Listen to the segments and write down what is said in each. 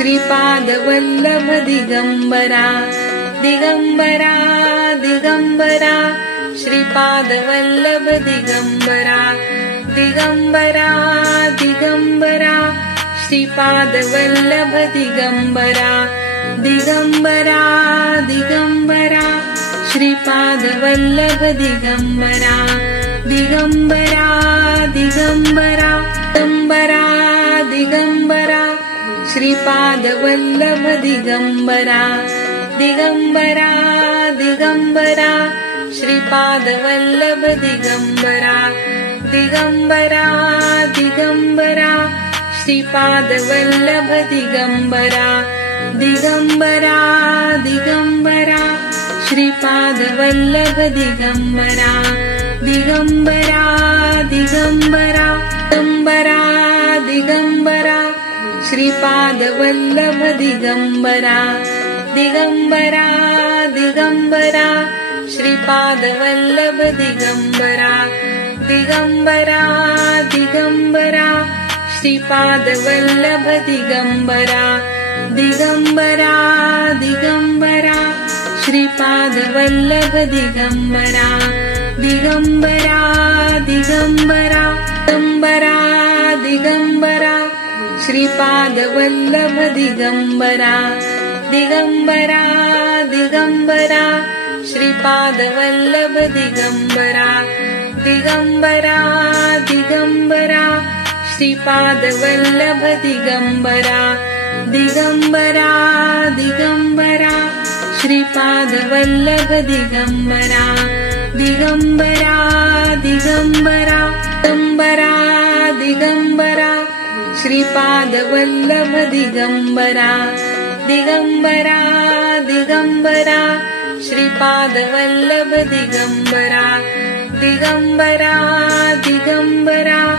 Shripad Vallabh Digambara Digambara Digambara Shripad Vallabh Digambara Digambara Digambara Shripad Vallabh Digambara Digambara Digambara Shripad Vallabh Digambara Digambara Digambara Digambara Digambara Shripad Vallabh Digambara Digambara Digambara Shripad Vallabh Digambara Digambara Digambara Shripad Vallabh Digambara Digambara Digambara Shripad Vallabh Digambara Digambara Digambara Digambara Digambara Shripad Vallabh Digambara Digambara Digambara Shripad Vallabh Digambara Digambara Digambara Shripad Vallabh Digambara Digambara Digambara Shripad Vallabh Digambara Digambara Digambara Digambara Digambara Shripad Vallabh Digambara Digambara Digambara Shripad Vallabh Digambara Digambara Digambara Shripad Vallabh Digambara Digambara Digambara Shripad Vallabh Digambara Digambara Digambara Digambara Digambara Shripad Vallabh Digambara Digambara Digambara Shripad Vallabh Digambara Digambara Digambara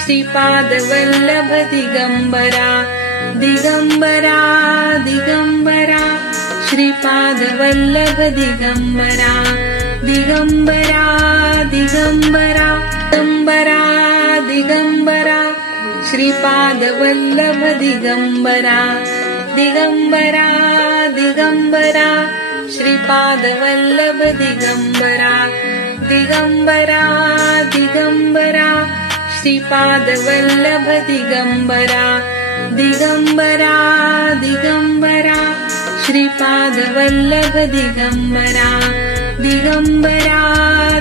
Shripad Vallabh Digambara Digambara Digambara Shripad Vallabh Digambara Digambara Digambara Digambara Digambara Shripad Vallabh Digambara Digambara Digambara Shripad Vallabh Digambara Digambara Digambara Shripad Vallabh Digambara Digambara Digambara Shripad Vallabh Digambara Digambara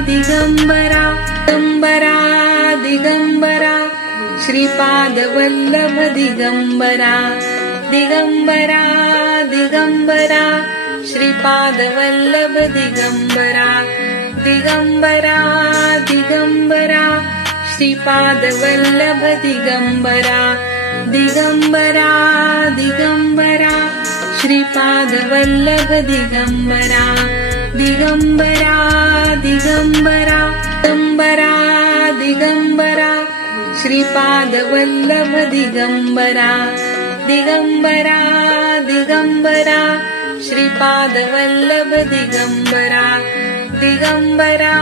Digambara Digambara Digambara Shripad Vallabh Digambara Digambara Digambara Shripad Vallabh Digambara Digambara Digambara Shripad Vallabh Digambara Digambara Digambara Shripad Vallabh Digambara Digambara Digambara Digambara Digambara Shripad Vallabh Digambara Digambara Digambara Shripad Vallabh Digambara Digambara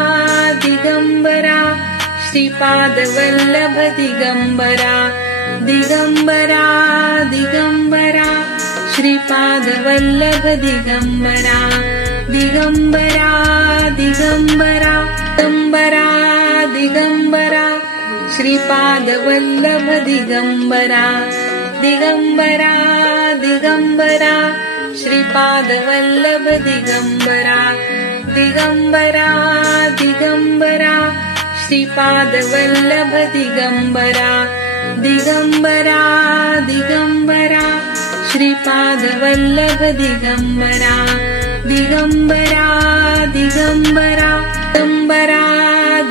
Digambara Shripad Vallabh Digambara Digambara Digambara Shripad Vallabh Digambara Digambara Digambara Digambara Digambara Shripad Vallabh Digambara Digambara Digambara Shripad Vallabh Digambara Digambara Digambara Shripad Vallabh Digambara Digambara Digambara Shripad Vallabh Digambara Digambara Digambara Digambara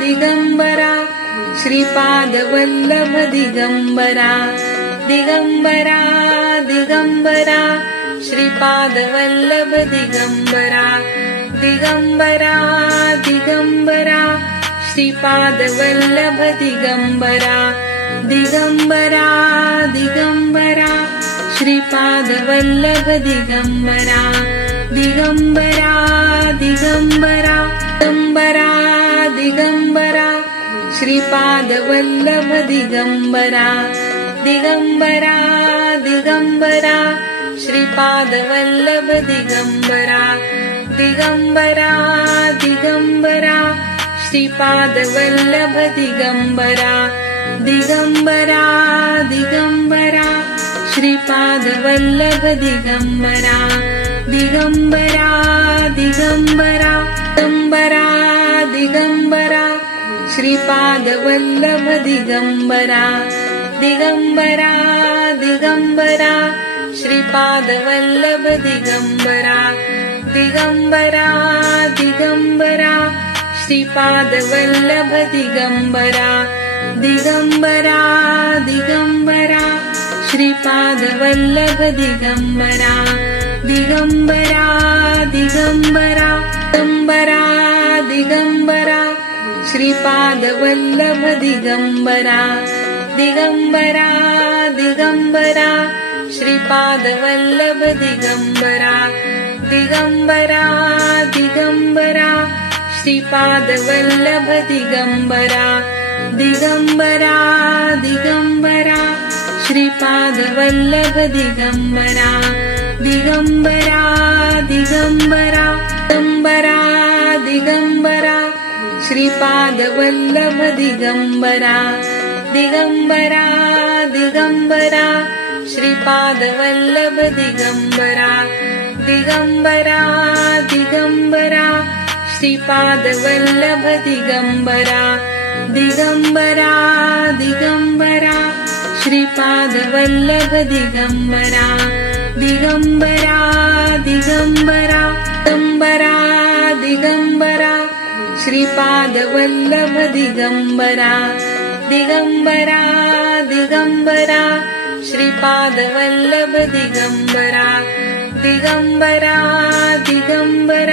Digambara Shripad Vallabh Digambara Digambara Digambara Shripad Vallabh Digambara Digambara Digambara Shripad Vallabh Digambara Digambara Digambara Shripad Vallabh Digambara Digambara Digambara Digambara Digambara Shripad Vallabh Digambara Digambara Digambara Shripad Vallabh Digambara Digambara Digambara Shripad Vallabh Digambara Digambara Digambara Shripad Vallabh Digambara Digambara Digambara Digambara Digambara Shripad Vallabh Digambara Digambara Digambara Shripad Vallabh Digambara Digambara Digambara Shripad Vallabh Digambara Digambara Digambara Shripad Vallabh Digambara Digambara Digambara Digambara Digambara Shripad Vallabh Digambara Digambara Digambara Shripad Vallabh Digambara Digambara Digambara Shripad Vallabh Digambara Digambara Digambara Shripad Vallabh Digambara Digambara Digambara Digambara Digambara Shripad Vallabh Digambara Digambara Digambara Shripad Vallabh Digambara Digambara Digambara Shripad Vallabh Digambara Digambara Digambara Shripad Vallabh Digambara Digambara Digambara Digambara Digambara Shripad Vallabh Digambara Digambara Digambara Shripad Vallabh Digambara Digambara Digambara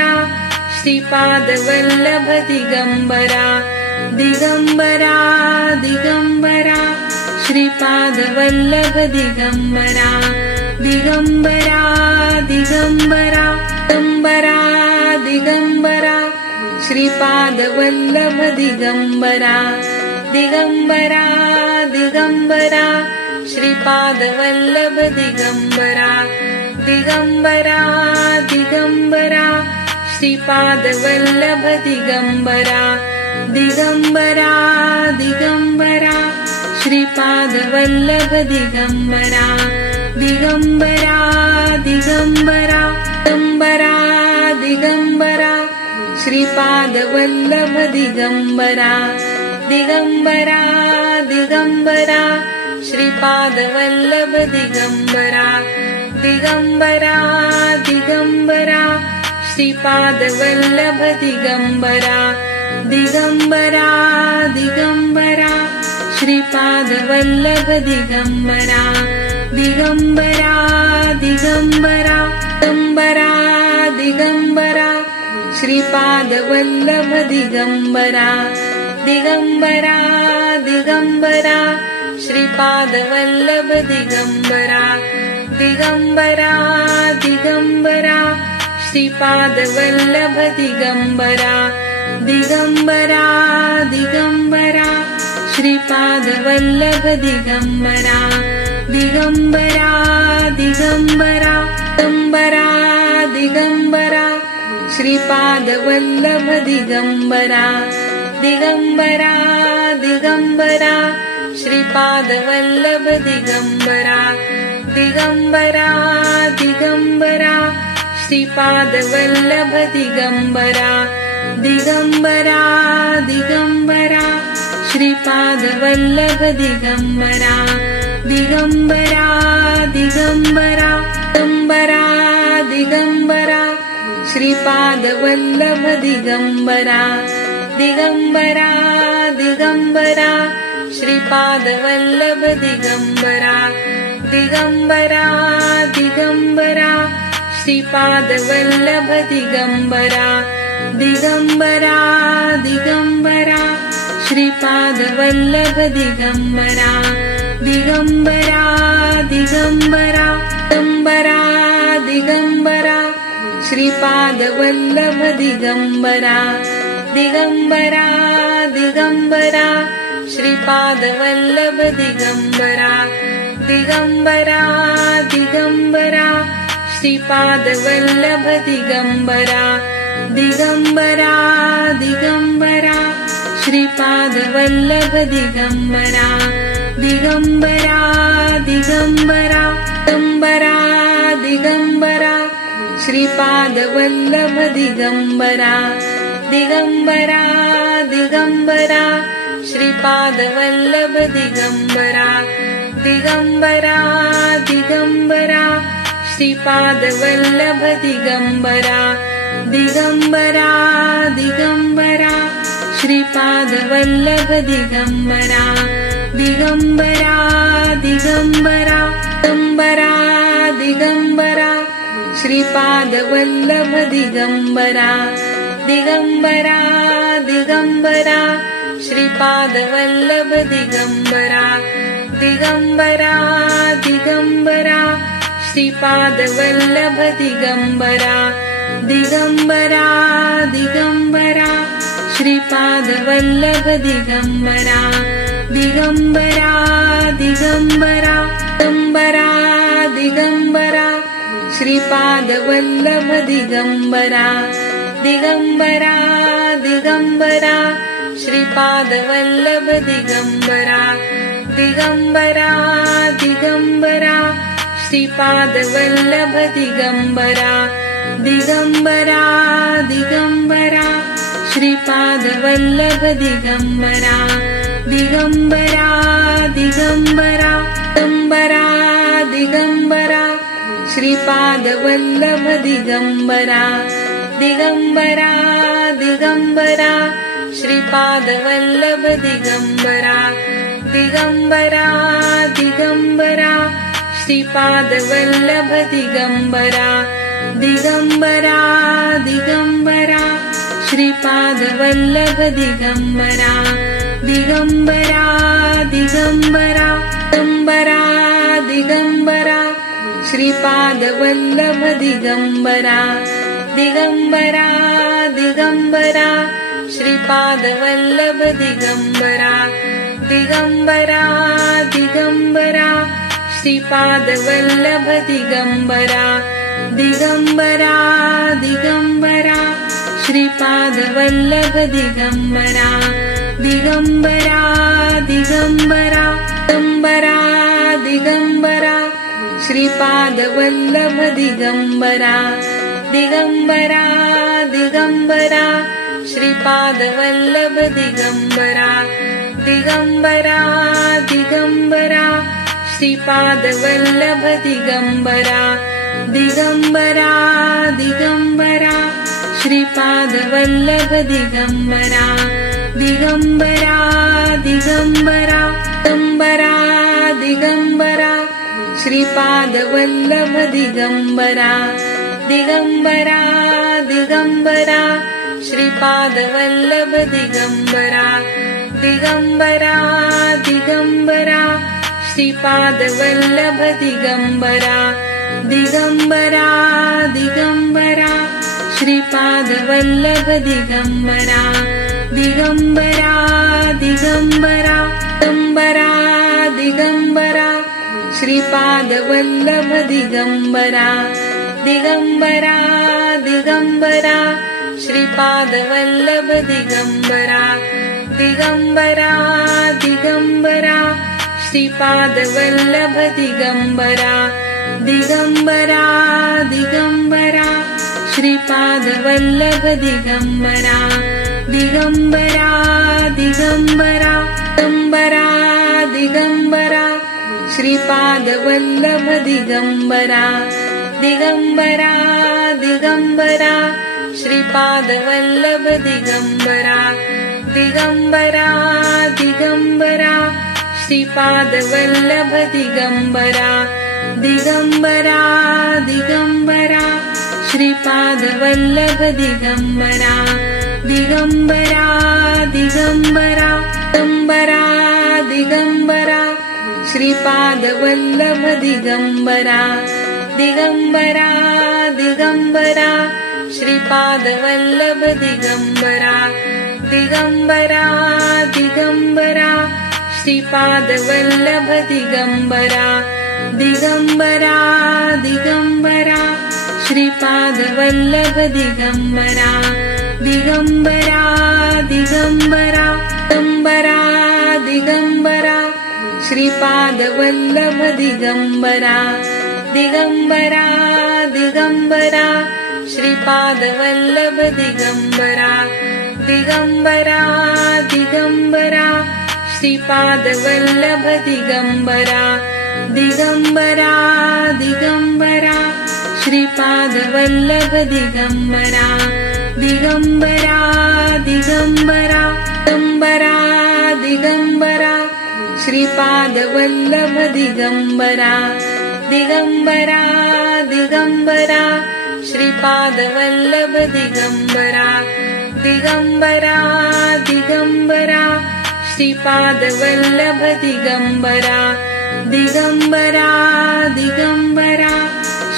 Shripad Vallabh Digambara Digambara Digambara Shripad Vallabh Digambara Digambara Digambara Digambara Digambara Shripad Vallabh Digambara Digambara Digambara Shripad Vallabh Digambara Digambara Digambara Shripad Vallabh Digambara Digambara Digambara Shripad Vallabh Digambara Digambara Digambara Digambara Digambara Shripad Vallabh Digambara Digambara Digambara Shripad Vallabh Digambara Digambara Digambara Shripad Vallabh Digambara Digambara Digambara Shripad Vallabh Digambara Digambara Digambara Digambara Digambara Shripad Vallabh Digambara Digambara Digambara Shripad Vallabh Digambara Digambara Digambara Shripad Vallabh Digambara Digambara Digambara Shripad Vallabh Digambara Digambara Digambara Digambara Digambara Shripad Vallabh Digambara Digambara Digambara Shripad Vallabh Digambara Digambara Digambara Shripad Vallabh Digambara Digambara Digambara Shripad Vallabh Digambara Digambara Digambara Digambara Digambara Shripad Vallabh Digambara Digambara Digambara Shripad Vallabh Digambara Digambara Digambara Shripad Vallabh Digambara Digambara Digambara Shripad Vallabh Digambara Digambara Digambara Digambara Digambara Shripad Vallabh Digambara Digambara Digambara Shripad Vallabh Digambara Digambara Digambara Shripad Vallabh Digambara Digambara Digambara Shripad Vallabh Digambara Digambara Digambara Digambara Digambara Shripad Vallabh Digambara Digambara Digambara Shripad Vallabh Digambara Digambara Digambara Shripad Vallabh Digambara Digambara Digambara Shripad Vallabh Digambara Digambara Digambara Digambara Digambara Shripad Vallabh Digambara Digambara Digambara Shripad Vallabh Digambara Digambara Digambara Shripad Vallabh Digambara Digambara Digambara Shripad Vallabh Digambara Digambara Digambara Digambara Digambara Shripad Vallabh Digambara Digambara Digambara Shripad Vallabh Digambara Digambara Digambara Shripad Vallabh Digambara Digambara Digambara Shripad Vallabh Digambara Digambara Digambara Digambara Digambara Shripad Vallabh Digambara Digambara Digambara Shripad Vallabh Digambara Digambara Digambara Shripad Vallabh Digambara Digambara Digambara Shripad Vallabh Digambara Digambara Digambara Digambara Digambara Shripad Vallabh Digambara Digambara Digambara Shripad Vallabh Digambara Digambara Digambara Shripad Vallabh Digambara Digambara Digambara Shripad Vallabh Digambara Digambara Digambara Digambara Digambara Shripad Vallabh Digambara Digambara Digambara Shripad Vallabh Digambara Digambara Digambara Shripad Vallabh Digambara Digambara Digambara Shripad Vallabh Digambara Digambara Digambara Digambara Digambara Shripad Vallabh Digambara Digambara Digambara Shripad Vallabh Digambara Digambara Digambara Shripad Vallabh Digambara Digambara Digambara Shripad Vallabh Digambara Digambara Digambara Digambara Digambara Shripad Vallabh Digambara Digambara Digambara Shripad Vallabh Digambara Digambara Digambara Shripad Vallabh Digambara Digambara Digambara Shripad Vallabh Digambara Digambara Digambara Digambara Digambara Shripad Vallabh Digambara Digambara Digambara Shripad Vallabh Digambara Digambara Digambara Shripad Vallabh Digambara Digambara Digambara Shripad Vallabh Digambara Digambara Digambara Digambara Digambara Shripad Vallabh Digambara Digambara Digambara Shripad Vallabh Digambara Digambara Digambara Shripad Vallabh Digambara Digambara Digambara Shripad Vallabh Digambara Digambara Digambara Digambara Digambara Shripad Vallabh Digambara Digambara Digambara Shripad Vallabh Digambara Digambara Digambara Shripad Vallabh Digambara Digambara Digambara Shripad Vallabh Digambara Digambara Digambara Digambara Digambara Shripad Vallabh Digambara Digambara Digambara Shripad Vallabh Digambara Digambara Digambara Shripad Vallabh Digambara Digambara Digambara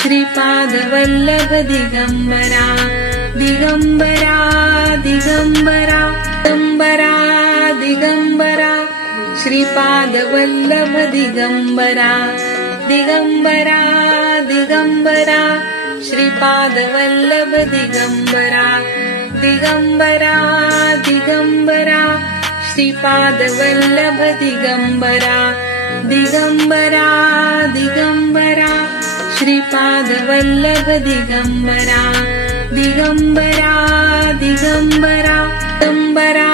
Shripad Vallabh Digambara Digambara Digambara Digambara Digambara Shripad Vallabh Digambara Digambara Digambara Shripad Vallabh Digambara Digambara Digambara Shripad Vallabh Digambara Digambara Digambara Shripad Vallabh Digambara Digambara Digambara Digambara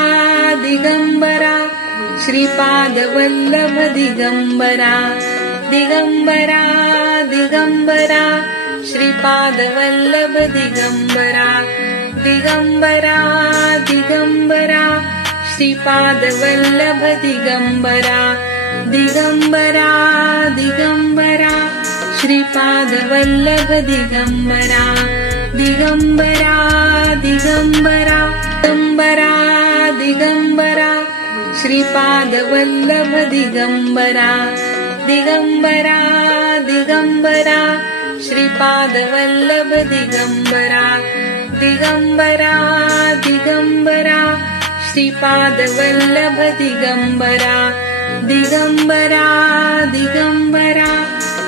Digambara Shripad Vallabh Digambara Digambara Digambara Shripad Vallabh Digambara Digambara Digambara Shripad Vallabh Digambara Digambara Digambara Shripad Vallabh Digambara Digambara Digambara Digambara Digambara Shripad Vallabh Digambara Digambara Digambara Shripad Vallabh Digambara Digambara Digambara Shripad Vallabh Digambara Digambara Digambara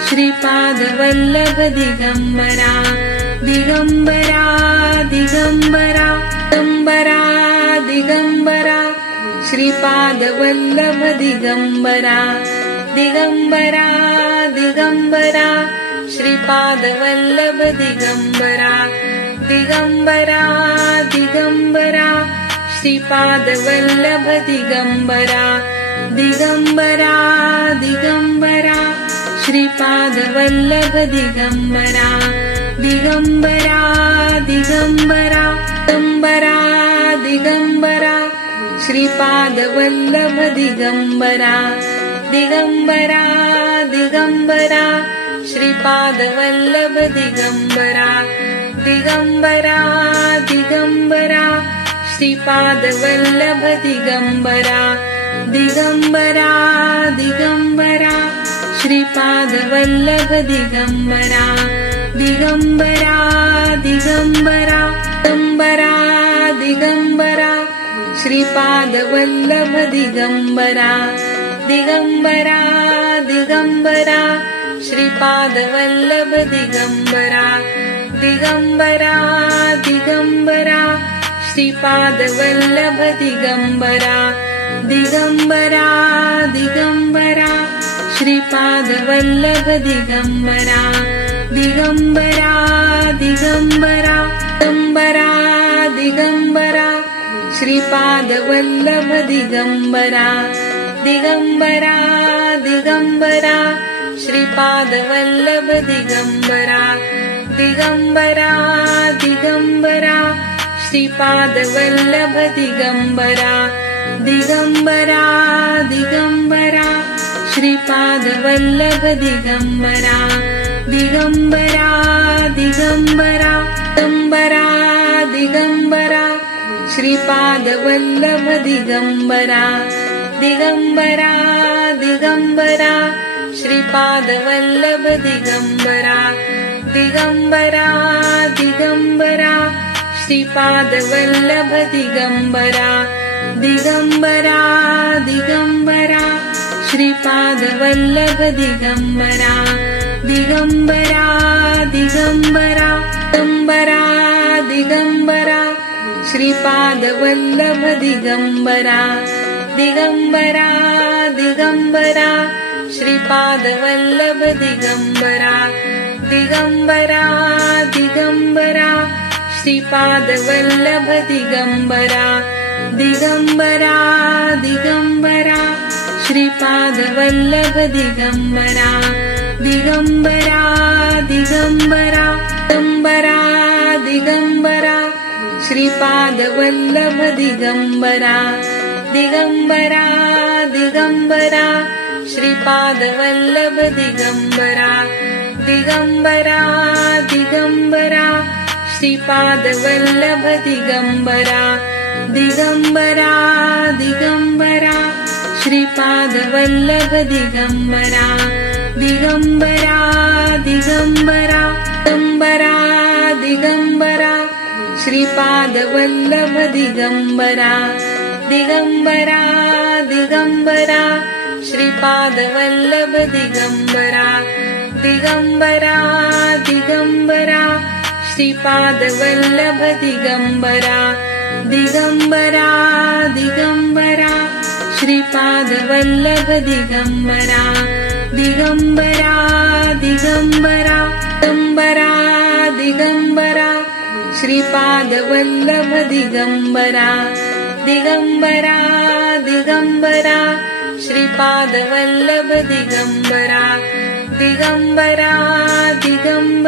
Shripad Vallabh Digambara Digambara Digambara Digambara Digambara Shripad Vallabh Digambara Digambara Digambara Shripad Vallabh Digambara Digambara Digambara Shripad Vallabh Digambara Digambara Digambara Shripad Vallabh Digambara Digambara Digambara Digambara Digambara Shripad Vallabh Digambara Digambara Digambara Shripad Vallabh Digambara Digambara Digambara Shripad Vallabh Digambara Digambara Digambara Shripad Vallabh Digambara Digambara Digambara Digambara Digambara Shripad Vallabh Digambara Digambara Digambara Shripad Vallabh Digambara Digambara Digambara Shripad Vallabh Digambara Digambara Digambara Shripad Vallabh Digambara Digambara Digambara Digambara Digambara Shripad Vallabh Digambara Digambara Digambara Shripad Vallabh Digambara Digambara Digambara Shripad Vallabh Digambara Digambara Digambara Shripad Vallabh Digambara Digambara Digambara Digambara Digambara Shripad Vallabh Digambara Digambara Digambara Shripad Vallabh Digambara Digambara Digambara Shripad Vallabh Digambara Digambara Digambara Shripad Vallabh Digambara Digambara Digambara Shripad Vallabh Digambara Digambara Digambara Shripad Vallabh Digambara Digambara Digambara Shripad Vallabh Digambara Digambara Digambara Shripad Vallabh Digambara Digambara Digambara Digambara Digambara Shripad Vallabh Digambara Digambara Digambara Shripad Vallabh Digambara Digambara Digambara Shripad Vallabh Digambara Digambara Digambara Shripad Vallabh Digambara Digambara Digambara Digambara Digambara Shripad Vallabh Digambara Digambara Digambara Shripad Vallabh Digambara Digambara Digambara Shripad Vallabh Digambara Digambara Digambara Shripad Vallabh Digambara Digambara Digambara Digambara Digambara Shripad Vallabh Digambara Digambara Digambara Shripad Vallabh Digambara Digambara Digambara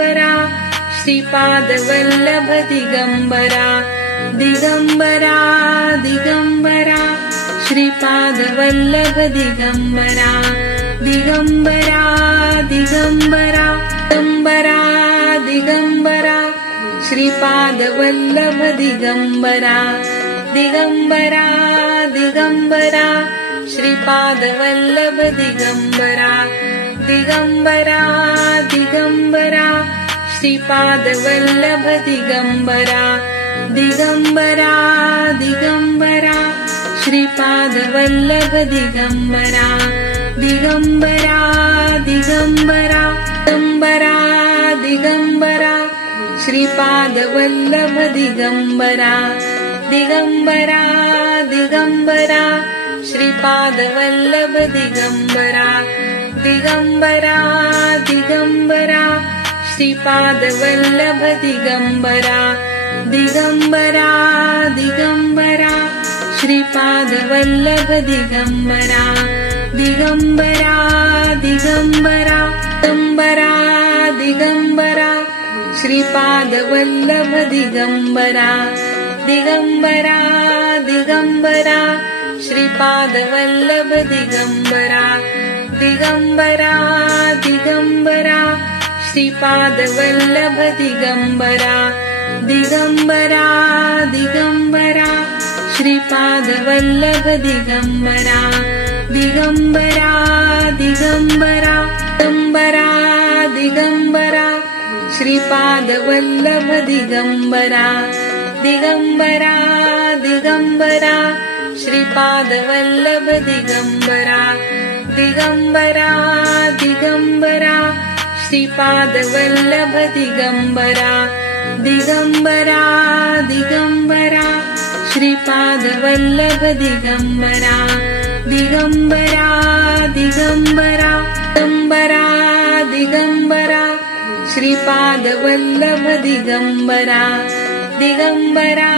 Shripad Vallabh Digambara Digambara Digambara Shripad Vallabh Digambara Digambara Digambara Digambara Digambara Shripad Vallabh Digambara Digambara Digambara Shripad Vallabh Digambara Digambara Digambara Shripad Vallabh Digambara Digambara Digambara Shripad Vallabh Digambara Digambara Digambara Digambara Digambara Shripad Vallabh Digambara Digambara Digambara Shripad Vallabh Digambara Digambara Digambara Shripad Vallabh Digambara Digambara Digambara Shripad Vallabh Digambara Digambara Digambara Digambara Digambara Shripad Vallabh Digambara Digambara Digambara Shripad Vallabh Digambara Digambara Digambara Shripad Vallabh Digambara Digambara Digambara Shripad Vallabh Digambara Digambara Digambara Digambara Digambara Shripad Vallabh Digambara Digambara Digambara Shripad Vallabh Digambara Digambara Digambara Shripad Vallabh Digambara Digambara Digambara Shripad Vallabh Digambara Digambara Digambara Digambara Digambara Shripad Vallabh Digambara Digambara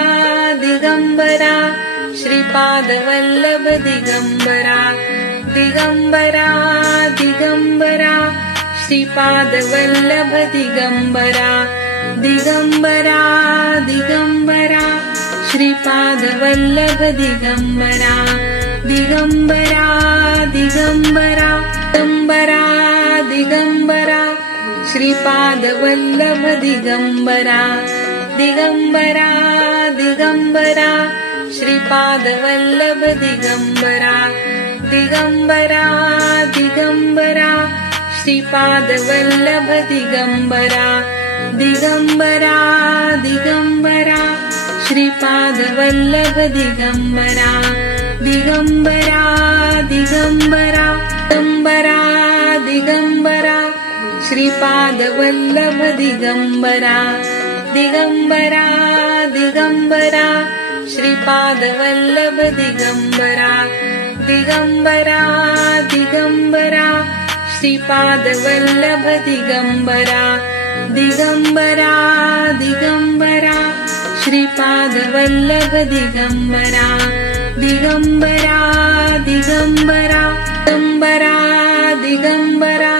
Digambara Shripad Vallabh Digambara Digambara Digambara Shripad Vallabh Digambara Digambara Digambara Shripad Vallabh Digambara Digambara Digambara Digambara Digambara Shripad Vallabh Digambara Digambara Digambara Shripad Vallabh Digambara Digambara Digambara Shripad Vallabh Digambara Digambara Digambara Shripad Vallabh Digambara Digambara Digambara Digambara Digambara Shripad Vallabh Digambara Digambara Digambara Shripad Vallabh Digambara Digambara Digambara Shripad Vallabh Digambara Digambara Digambara Shripad Vallabh Digambara Digambara Digambara Digambara Digambara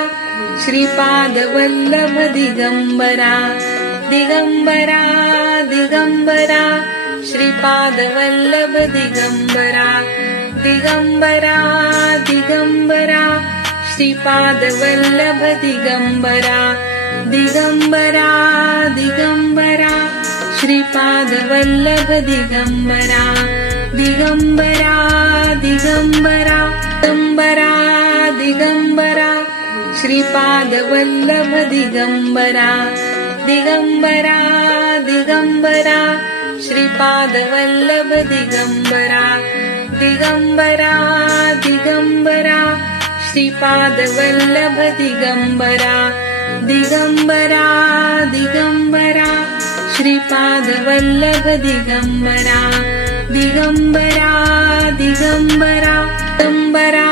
Shripad Vallabh Digambara Digambara Digambara Shripad Vallabh Digambara Digambara Digambara Shripad Vallabh Digambara Digambara Digambara Shripad Vallabh Digambara Digambara Digambara Digambara Digambara Shripad Vallabh Digambara Digambara Digambara Shripad Vallabh Digambara Digambara Digambara Shripad Vallabh Digambara Digambara Digambara Shripad Vallabh Digambara Digambara Digambara Digambara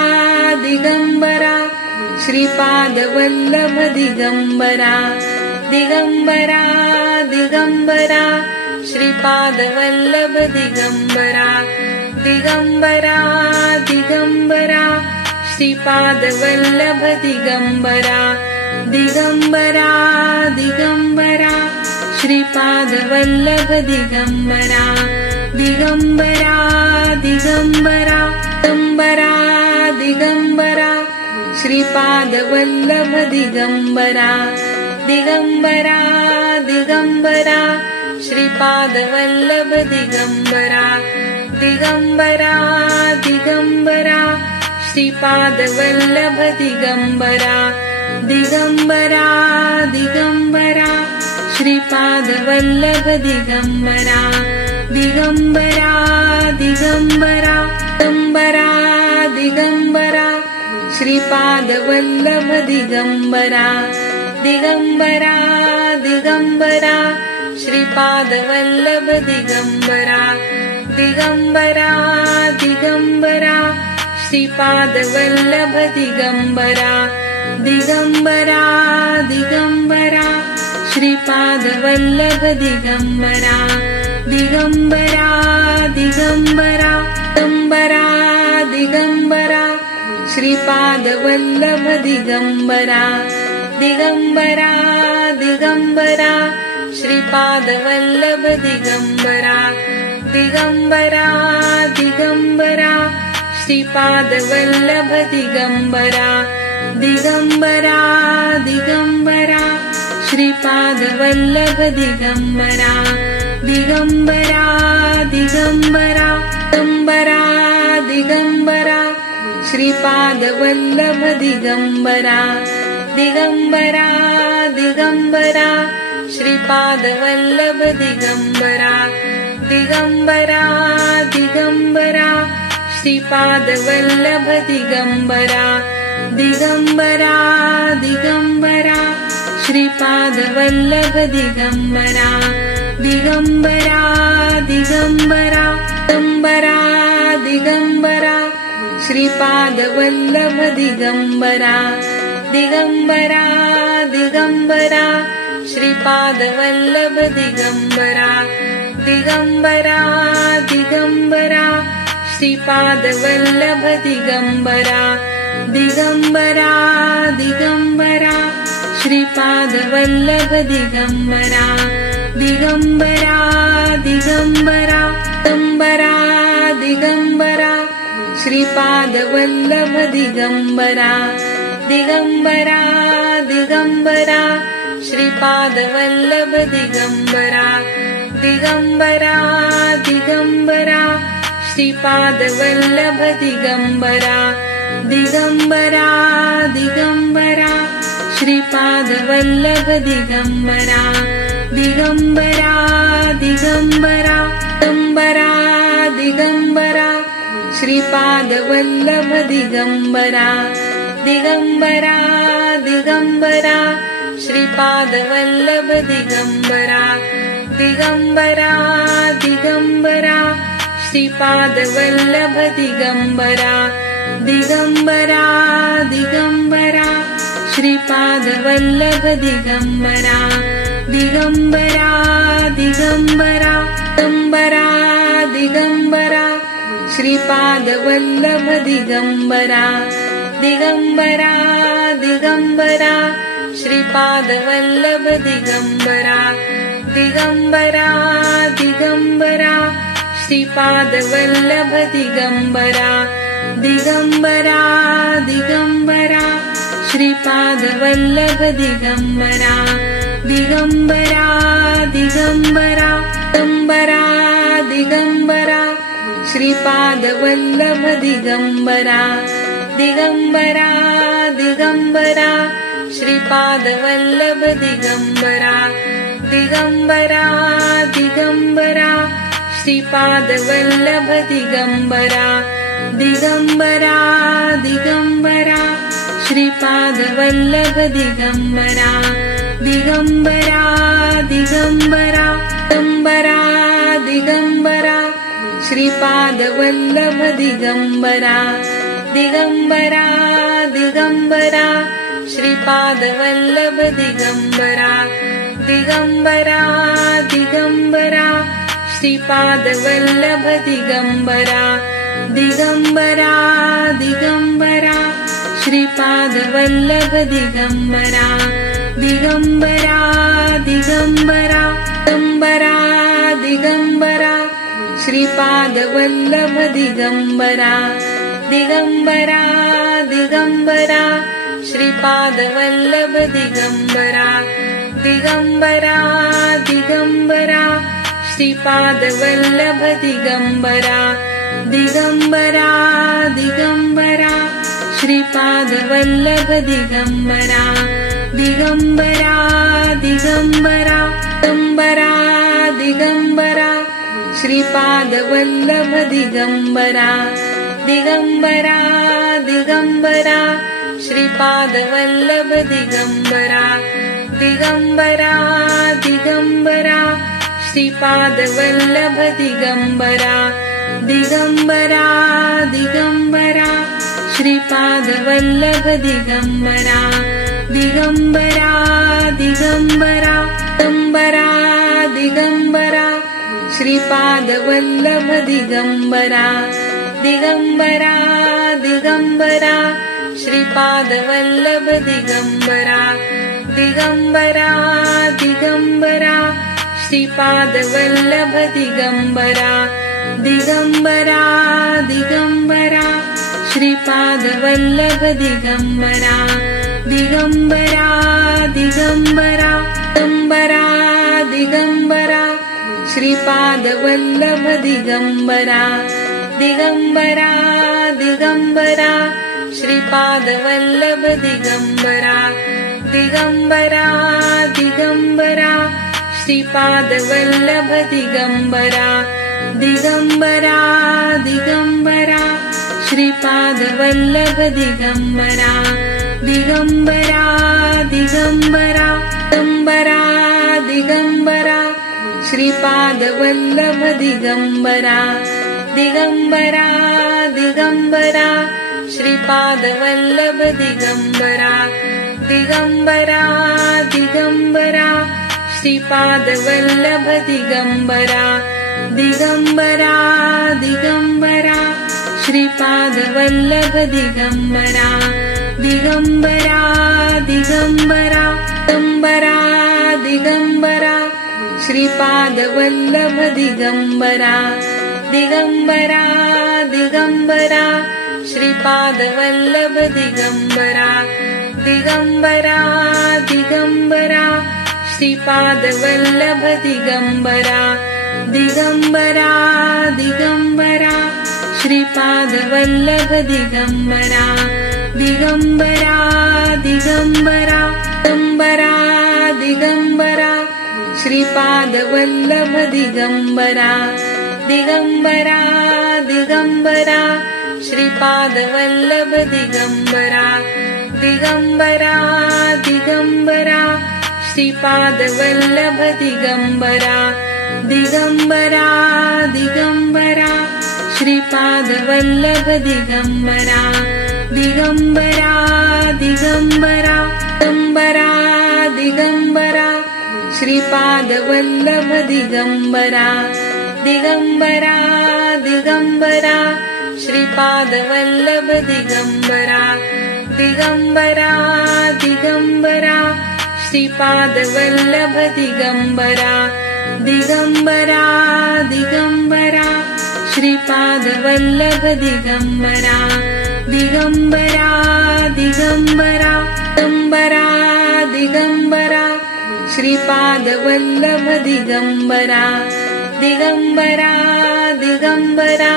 Digambara Shripad Vallabh Digambara Digambara Digambara Shripad Vallabh Digambara Digambara Digambara Shripad Vallabh Digambara Digambara Digambara Shripad Vallabh Digambara Digambara Digambara Digambara Digambara Shripad Vallabh Digambara Digambara Digambara Shripad Vallabh Digambara Digambara Digambara Shripad Vallabh Digambara Digambara Digambara Shripad Vallabh Digambara Digambara Digambara Digambara Digambara Shripad Vallabh Digambara Digambara Digambara Shripad Vallabh Digambara Digambara Digambara Shripad Vallabh Digambara Digambara Digambara Shripad Vallabh Digambara Digambara Digambara Digambara Digambara Shripad Vallabh Digambara Digambara Digambara Shripad Vallabh Digambara Digambara Digambara Shripad Vallabh Digambara Digambara Digambara Shripad Vallabh Digambara Digambara Digambara Digambara Digambara Shripad Vallabh Digambara Digambara Digambara Shripad Vallabh Digambara Digambara Digambara Shripad Vallabh Digambara Digambara Digambara Shripad Vallabh Digambara Digambara Digambara Digambara Digambara Shripad Vallabh Digambara Digambara Digambara Shripad Vallabh Digambara Digambara Digambara Shripad Vallabh Digambara Digambara Digambara Shripad Vallabh Digambara Digambara Digambara Digambara Digambara Shripad Vallabh Digambara Digambara Digambara Shripad Vallabh Digambara Digambara Digambara Shripad Vallabh Digambara Digambara Digambara Shripad Vallabh Digambara Digambara Digambara Digambara Digambara Shripad Vallabh Digambara Digambara Digambara Shripad Vallabh Digambara Digambara Digambara Shripad Vallabh Digambara Digambara Digambara Shripad Vallabh Digambara Digambara Digambara Digambara Digambara Shripad Vallabh Digambara Digambara Digambara Shripad Vallabh Digambara Digambara Digambara Shripad Vallabh Digambara Digambara Digambara Shripad Vallabh Digambara Digambara Digambara Digambara Digambara Shripad Vallabh Digambara Digambara Digambara Shripad Vallabh Digambara Digambara Digambara Shripad Vallabh Digambara Digambara Digambara Shripad Vallabh Digambara Digambara Digambara Digambara Digambara Shripad Vallabh Digambara Digambara Digambara Shripad Vallabh Digambara Digambara Digambara Shripad Vallabh Digambara Digambara Digambara Shripad Vallabh Digambara Digambara Digambara Digambara Digambara Shripad Vallabh Digambara Digambara Digambara Shripad Vallabh Digambara Digambara Digambara Shripad Vallabh Digambara Digambara Digambara Shripad Vallabh Digambara Digambara Digambara Digambara Digambara Shripad Vallabh Digambara Digambara Digambara Shripad Vallabh Digambara Digambara Digambara Shripad Vallabh Digambara Digambara Digambara Shripad Vallabh Digambara Digambara Digambara Digambara Digambara Shripad Vallabh Digambara Digambara Digambara Shripad Vallabh Digambara Digambara Digambara Shripad Vallabh Digambara Digambara Digambara Shripad Vallabh Digambara Digambara Digambara Digambara Digambara Shripad Vallabh Digambara Digambara Digambara Shripad Vallabh Digambara Digambara Digambara Shripad Vallabh Digambara Digambara Digambara Shripad Vallabh Digambara Digambara Digambara Digambara Digambara Shripad Vallabh Digambara Digambara Digambara Shripad Vallabh Digambara Digambara Digambara Shripad Vallabh Digambara Digambara Digambara Shripad Vallabh Digambara Digambara Digambara Digambara Digambara Shripad Vallabh Digambara Digambara Digambara Shripad Vallabh Digambara Digambara Digambara Shripad Vallabh Digambara Digambara Digambara Shripad Vallabh Digambara Digambara Digambara Digambara Digambara Shripad Vallabh Digambara Digambara Digambara Shripad Vallabh Digambara Digambara Digambara Shripad Vallabh Digambara Digambara Digambara Shripad Vallabh Digambara Digambara Digambara Digambara Digambara Shripad Vallabh Digambara Digambara Digambara Shripad Vallabh Digambara Digambara Digambara Shripad Vallabh Digambara Digambara Digambara Shripad Vallabh Digambara Digambara Digambara Digambara Digambara Shripad Vallabh Digambara Digambara Digambara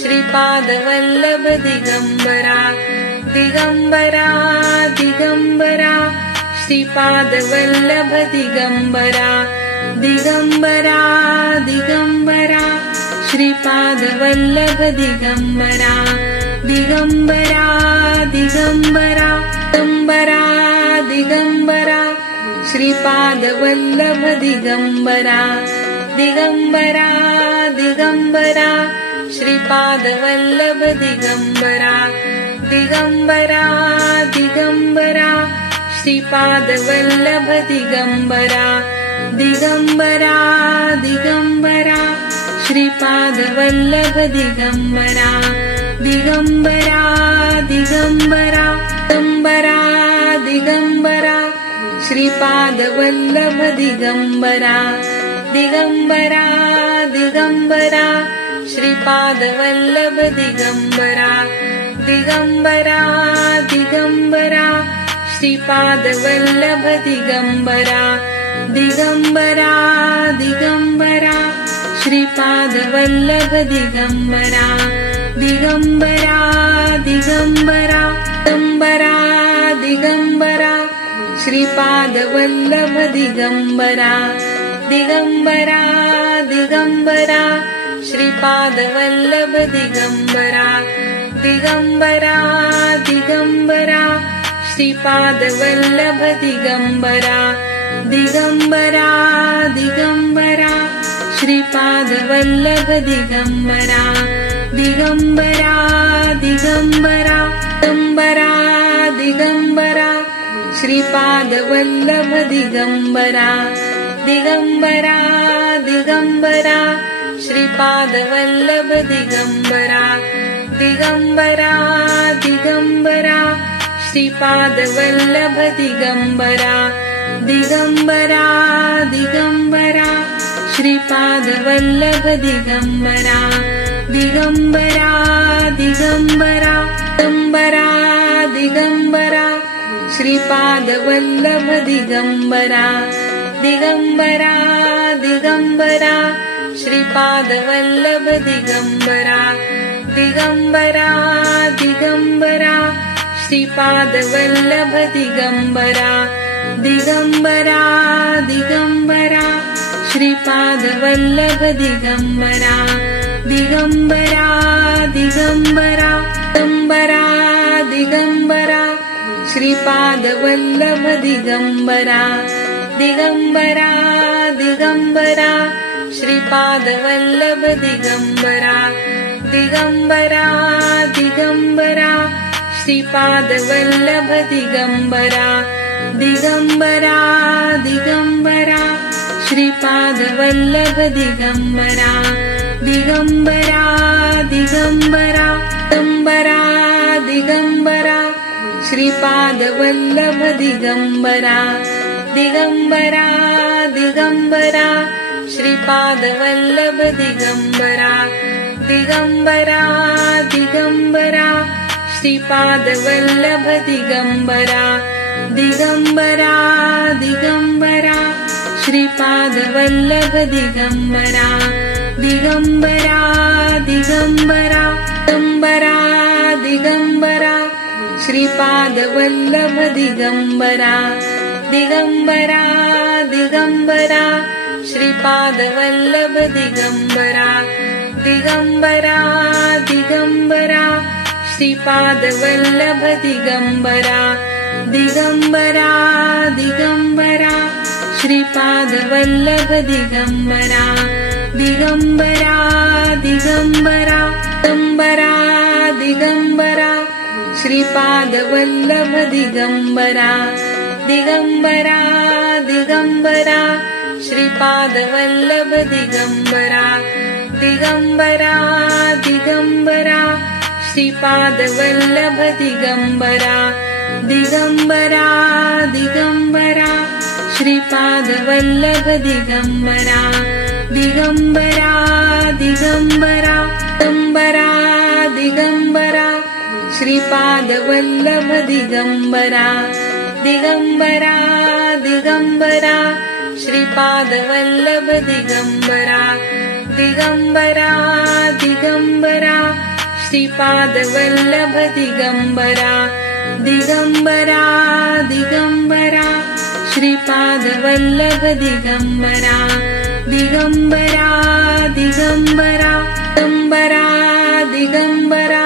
Shripad Vallabh Digambara Digambara Digambara Shripad Vallabh Digambara Digambara Digambara Shripad Vallabh Digambara Digambara Digambara Digambara Digambara Shripad Vallabh Digambara Digambara Digambara Shripad Vallabh Digambara Digambara Digambara Shripad Vallabh Digambara Digambara Digambara Shripad Vallabh Digambara Digambara Digambara Digambara Digambara Shripad Vallabh Digambara Digambara Digambara Shripad Vallabh Digambara Digambara Digambara Shripad Vallabh Digambara Digambara Digambara Shripad Vallabh Digambara Digambara Digambara Digambara Digambara Shripad Vallabh Digambara Digambara Digambara Shripad Vallabh Digambara Digambara Digambara Shripad Vallabh Digambara Digambara Digambara Shripad Vallabh Digambara Digambara Digambara Digambara Digambara Shripad Vallabh Digambara Digambara Digambara Shripad Vallabh Digambara Digambara Digambara Shripad Vallabh Digambara Digambara Digambara Shripad Vallabh Digambara Digambara Digambara Digambara Digambara Shripad Vallabh Digambara Digambara Digambara Shripad Vallabh Digambara Digambara Digambara Shripad Vallabh Digambara Digambara Digambara Shripad Vallabh Digambara Digambara Digambara Digambara Digambara Shripad Vallabh Digambara Digambara Digambara Shripad Vallabh Digambara Digambara Digambara Shripad Vallabh Digambara Digambara Digambara Shripad Vallabh Digambara Digambara Digambara Digambara Digambara Shripad Vallabh Digambara Digambara Digambara Shripad Vallabh Digambara Digambara Digambara Shripad Vallabh Digambara Digambara Digambara Shripad Vallabh Digambara Digambara Digambara Digambara Digambara Shripad Vallabh Digambara Digambara Digambara Shripad Vallabh Digambara Digambara Digambara Shripad Vallabh Digambara Digambara Digambara Shripad Vallabh Digambara Digambara Digambara Digambara Digambara Shripad Vallabh Digambara Digambara Digambara Shripad Vallabh Digambara Digambara Digambara Shripad Vallabh Digambara Digambara Digambara Shripad Vallabh Digambara Digambara Digambara Digambara Digambara Shripad Vallabh Digambara Digambara Digambara Shripad Vallabh Digambara Digambara Digambara Shripad Vallabh Digambara Digambara Digambara Shripad Vallabh Digambara Digambara Digambara Digambara Digambara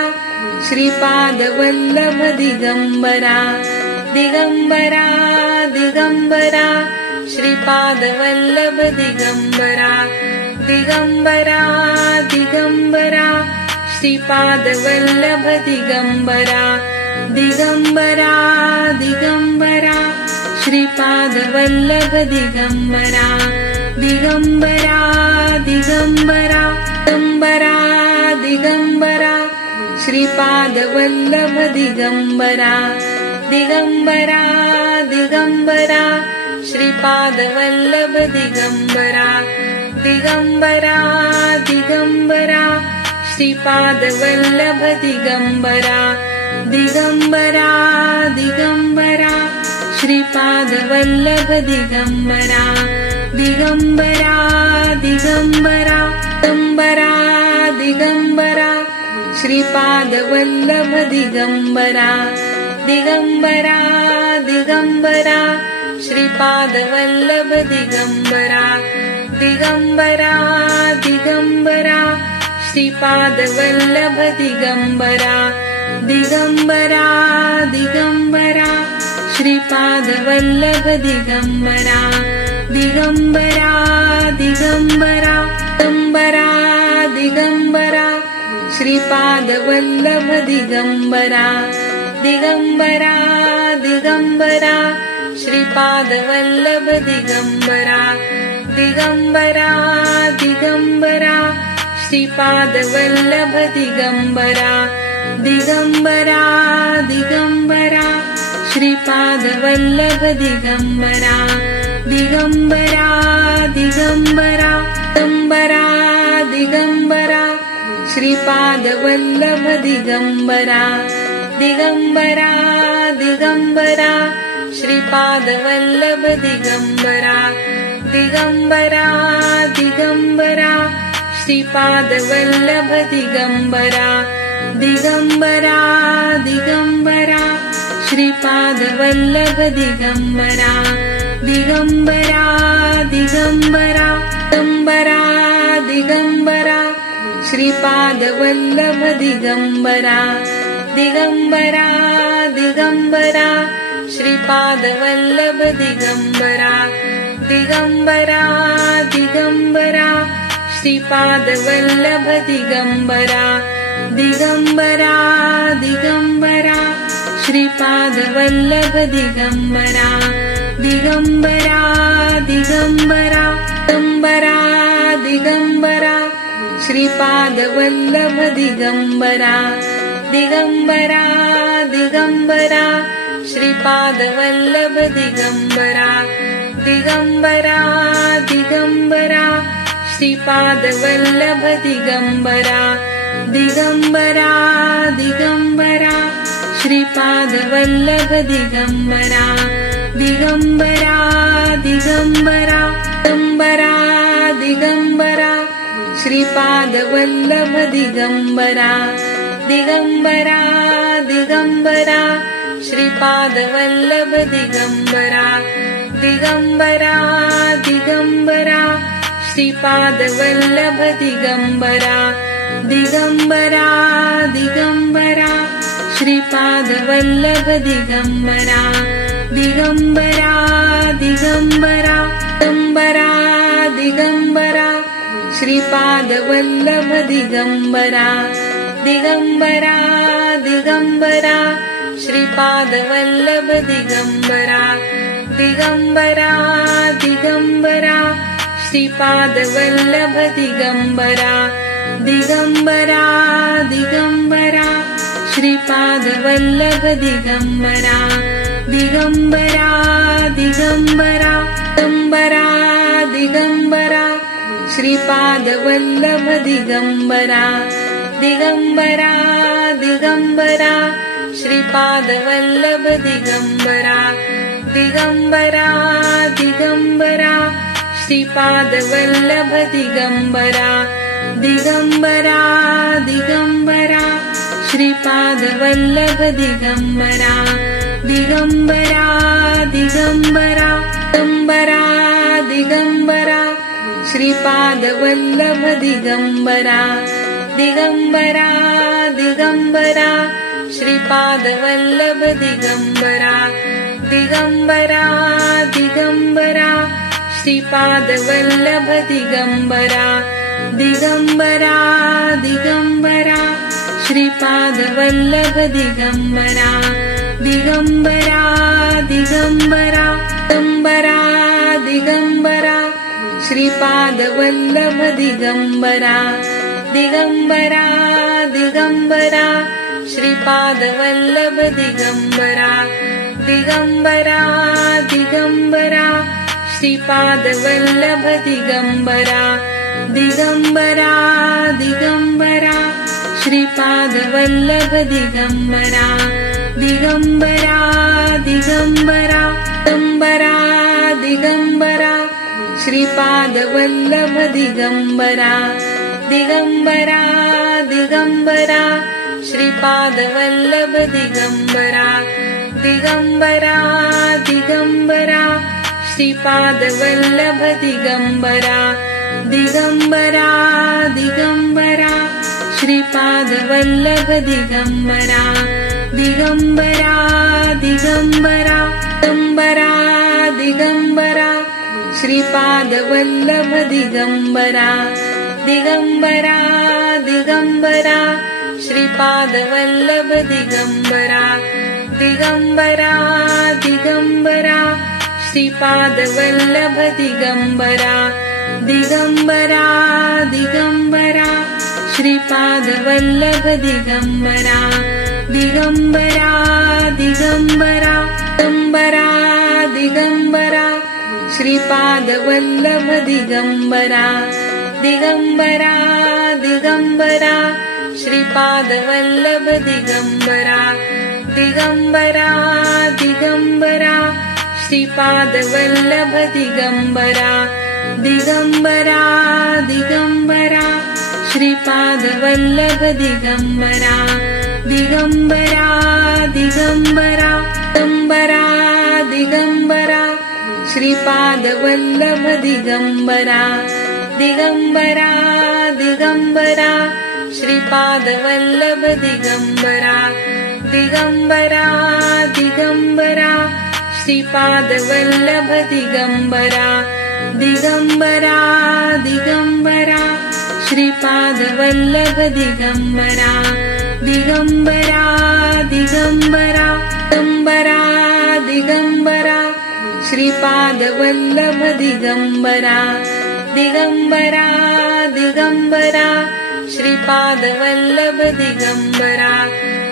Shripad Vallabh Digambara Digambara Digambara Shripad Vallabh Digambara Digambara Digambara Shripad Vallabh Digambara Digambara Digambara Shripad Vallabh Digambara Digambara Digambara Digambara Digambara Shripad Vallabh Digambara Digambara Digambara Shripad Vallabh Digambara Digambara Digambara Shripad Vallabh Digambara Digambara Digambara Shripad Vallabh Digambara Digambara Digambara Digambara Digambara Shripad Vallabh Digambara Digambara Digambara Shripad Vallabh Digambara Digambara Digambara Shripad Vallabh Digambara Digambara Digambara Shripad Vallabh Digambara Digambara Digambara Digambara Digambara Shripad Vallabh Digambara Digambara Digambara Shripad Vallabh Digambara Digambara Digambara Shripad Vallabh Digambara Digambara Digambara Shripad Vallabh Digambara Digambara Digambara Digambara Digambara Shripad Vallabh Digambara Digambara Digambara Shripad Vallabh Digambara Digambara Digambara Shripad Vallabh Digambara Digambara Digambara Shripad Vallabh Digambara Digambara Digambara Digambara Digambara Shripad Vallabh Digambara Digambara Digambara Shripad Vallabh Digambara Digambara Digambara Shripad Vallabh Digambara Digambara Digambara Shripad Vallabh Digambara Digambara Digambara Digambara Digambara Shripad Vallabh Digambara Digambara Digambara Shripad Vallabh Digambara Digambara Digambara Shripad Vallabh Digambara Digambara Digambara Shripad Vallabh Digambara Digambara Digambara Digambara Digambara Shripad Vallabh Digambara Digambara Digambara Shripad Vallabh Digambara Digambara Digambara Shripad Vallabh Digambara Digambara Digambara Shripad Vallabh Digambara Digambara Digambara Digambara Digambara Shripad Vallabh Digambara Digambara Digambara Shripad Vallabh Digambara Digambara Digambara Shripad Vallabh Digambara Digambara Digambara Shripad Vallabh Digambara Digambara Digambara Digambara Digambara Shripad Vallabh Digambara Digambara Digambara Shripad Vallabh Digambara Digambara Digambara Shripad Vallabh Digambara Digambara Digambara Shripad Vallabh Digambara Digambara Digambara Digambara Digambara Shripad Vallabh Digambara Digambara Digambara Shripad Vallabh Digambara Digambara Digambara Shripad Vallabh Digambara Digambara Digambara Shripad Vallabh Digambara Digambara Digambara Digambara Digambara Shripad Vallabh Digambara Digambara Digambara Shripad Vallabh Digambara Digambara Digambara Shripad Vallabh Digambara Digambara Digambara Shripad Vallabh Digambara Digambara Digambara Digambara Digambara Shripad Vallabh Digambara Digambara Digambara Shripad Vallabh Digambara Digambara Digambara Shripad Vallabh Digambara Digambara Digambara Shripad Vallabh Digambara Digambara Digambara Digambara Digambara Shripad Vallabh Digambara Digambara Digambara Shripad Vallabh Digambara Digambara Digambara Shripad Vallabh Digambara Digambara Digambara Shripad Vallabh Digambara Digambara Digambara Digambara Digambara Shripad Vallabh Digambara Digambara Digambara Shripad Vallabh Digambara Digambara Digambara Shripad Vallabh Digambara Digambara Digambara Shripad Vallabh Digambara Digambara Digambara Digambara Digambara Shripad Vallabh Digambara Digambara Digambara Shripad Vallabh Digambara Digambara Digambara Shripad Vallabh Digambara Digambara Digambara Shripad Vallabh Digambara Digambara Digambara Digambara Digambara Shripad Vallabh Digambara Digambara Digambara Shripad Vallabh Digambara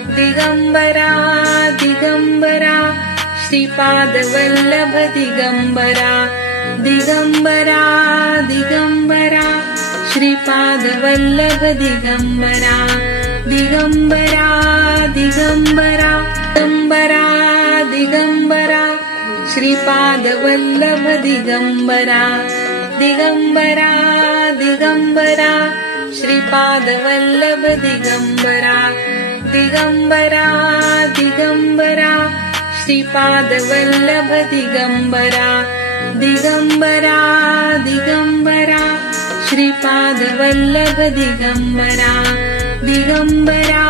Digambara Digambara Shripad Vallabh Digambara Digambara Digambara Shripad Vallabh Digambara Digambara Digambara Digambara Digambara Shripad Vallabh Digambara Digambara Digambara Shripad Vallabh Digambara Digambara Digambara Shripad Vallabh Digambara Digambara Digambara Shripad Vallabh Digambara Digambara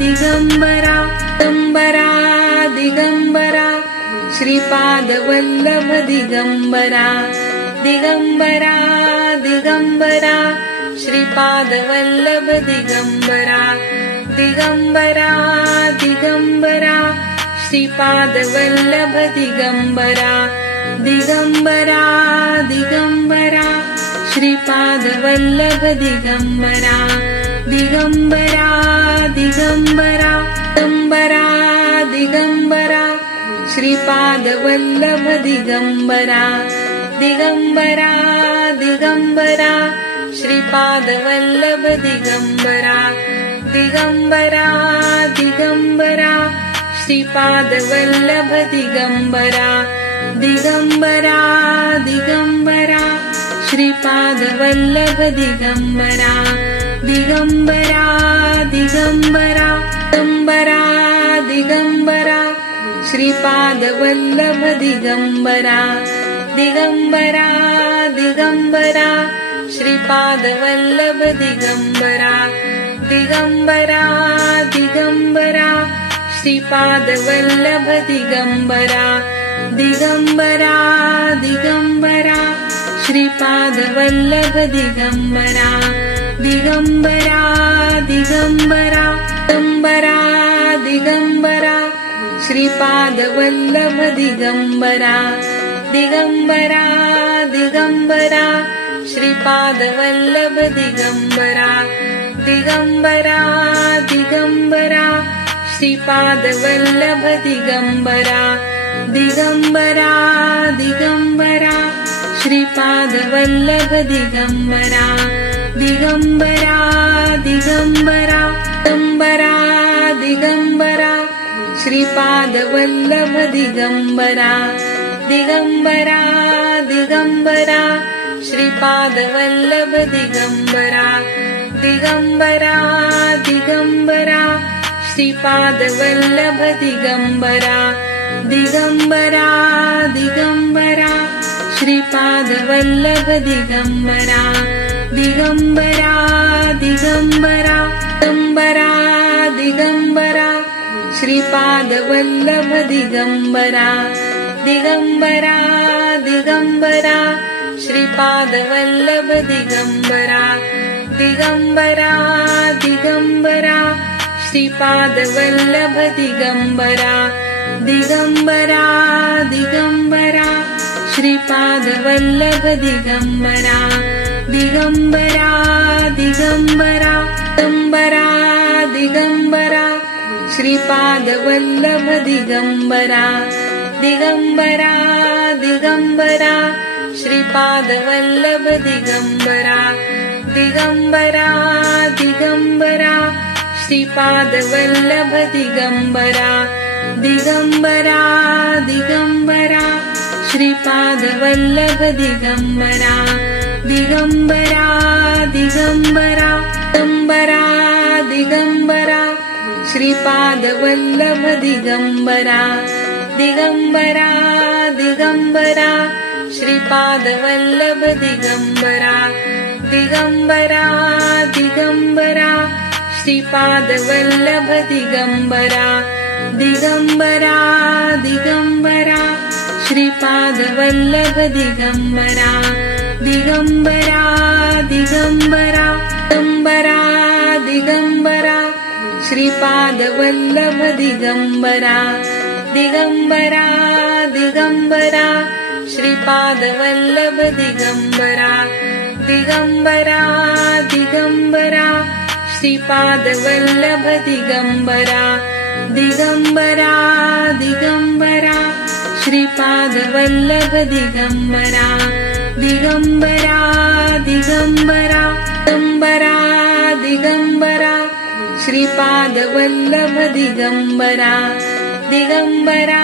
Digambara Digambara Digambara Shripad Vallabh Digambara Digambara Digambara Shripad Vallabh Digambara Digambara Digambara Shripad Vallabh Digambara Digambara Digambara Shripad Vallabh Digambara Digambara Digambara Digambara Digambara Shripad Vallabh Digambara Digambara Digambara Shripad Vallabh Digambara Digambara Digambara Shripad Vallabh Digambara Digambara Digambara Shripad Vallabh Digambara Digambara Digambara Digambara Digambara Shripad Vallabh Digambara Digambara Digambara Shripad Vallabh Digambara Digambara Digambara Shripad Vallabh Digambara Digambara Digambara Shripad Vallabh Digambara Digambara Digambara Digambara Digambara Shripad Vallabh Digambara Digambara Digambara Shripad Vallabh Digambara Digambara Digambara Shripad Vallabh Digambara Digambara Digambara Shripad Vallabh Digambara Digambara Digambara Digambara Digambara Shripad Vallabh Digambara Digambara Digambara Shripad Vallabh Digambara Digambara Digambara Shripad Vallabh Digambara Digambara Digambara Shripad Vallabh Digambara Digambara Digambara Digambara Digambara Shripad Vallabh Digambara Digambara Digambara Shripad Vallabh Digambara Digambara Digambara Shripad Vallabh Digambara Digambara Digambara Shripad Vallabh Digambara Digambara Digambara Digambara Digambara Shripad Vallabh Digambara Digambara Digambara Shripad Vallabh Digambara Digambara Digambara Shripad Vallabh Digambara Digambara Digambara Shripad Vallabh Digambara Digambara Digambara Digambara Digambara Shripad Vallabh Digambara Digambara Digambara Shripad Vallabh Digambara Digambara Digambara Shripad Vallabh Digambara Digambara Digambara Shripad Vallabh Digambara Digambara Digambara Digambara Digambara Shripad Vallabh Digambara Digambara Digambara Shripad Vallabh Digambara Digambara Digambara Shripad Vallabh Digambara Digambara Digambara Shripad Vallabh Digambara Digambara Digambara Digambara Digambara Shripad Vallabh Digambara Digambara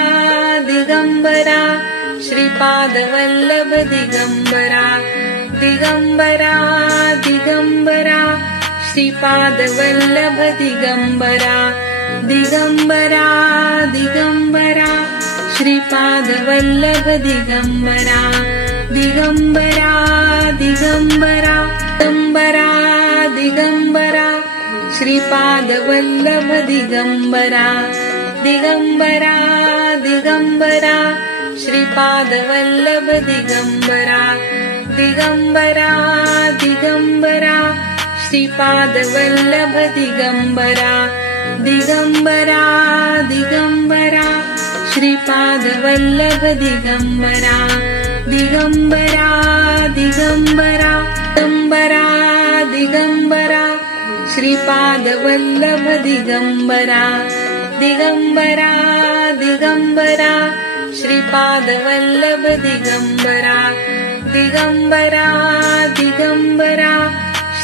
Digambara Shripad Vallabh Digambara Digambara Digambara Shripad Vallabh Digambara Digambara Digambara Shripad Vallabh Digambara Digambara Digambara Digambara Digambara Shripad Vallabh Digambara Digambara Digambara Shripad Vallabh Digambara Digambara Digambara Shripad Vallabh Digambara Digambara Digambara Shripad Vallabh Digambara Digambara Digambara Digambara Digambara Shripad Vallabh Digambara Digambara Digambara Shripad Vallabh Digambara Digambara Digambara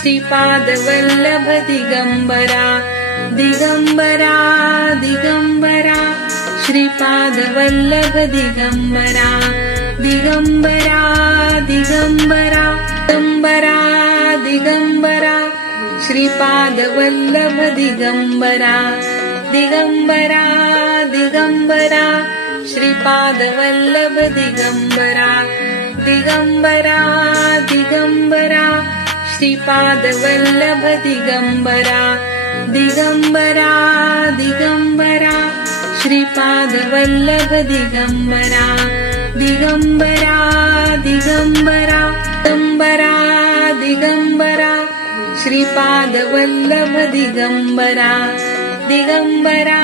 Shripad Vallabh Digambara Digambara Digambara Shripad Vallabh Digambara Digambara Digambara Digambara Digambara Shripad Vallabh Digambara Digambara Digambara Shripad Vallabh Digambara Digambara Digambara Shripad Vallabh Digambara Digambara Digambara Shripad Vallabh Digambara Digambara Digambara Digambara Digambara Shripad Vallabh Digambara Digambara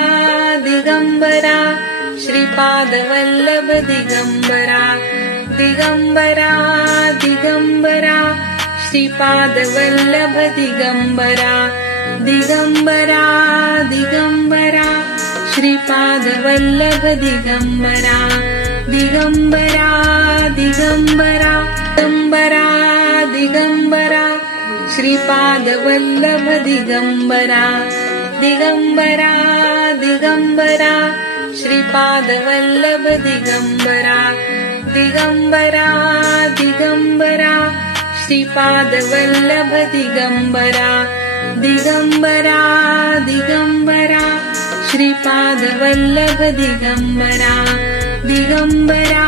Digambara Shripad Vallabh Digambara Digambara Digambara Shripad Vallabh Digambara Digambara Digambara Shripad Vallabh Digambara Digambara Digambara Digambara Digambara Shripad Vallabh Digambara Digambara Digambara Shripad Vallabh Digambara Digambara Digambara Shripad Vallabh Digambara Digambara Digambara Shripad Vallabh Digambara Digambara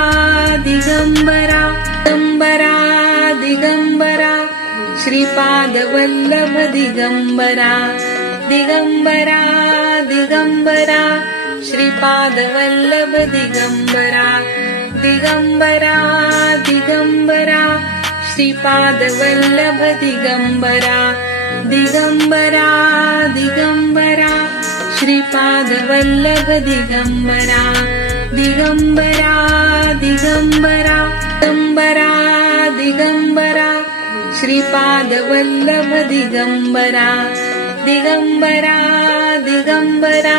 Digambara Digambara Digambara Shripad Vallabh Digambara Digambara Digambara Shripad Vallabh Digambara Digambara Digambara Shripad Vallabh Digambara Digambara Digambara Shripad Vallabh Digambara Digambara Digambara Digambara Digambara Shripad Vallabh Digambara Digambara Digambara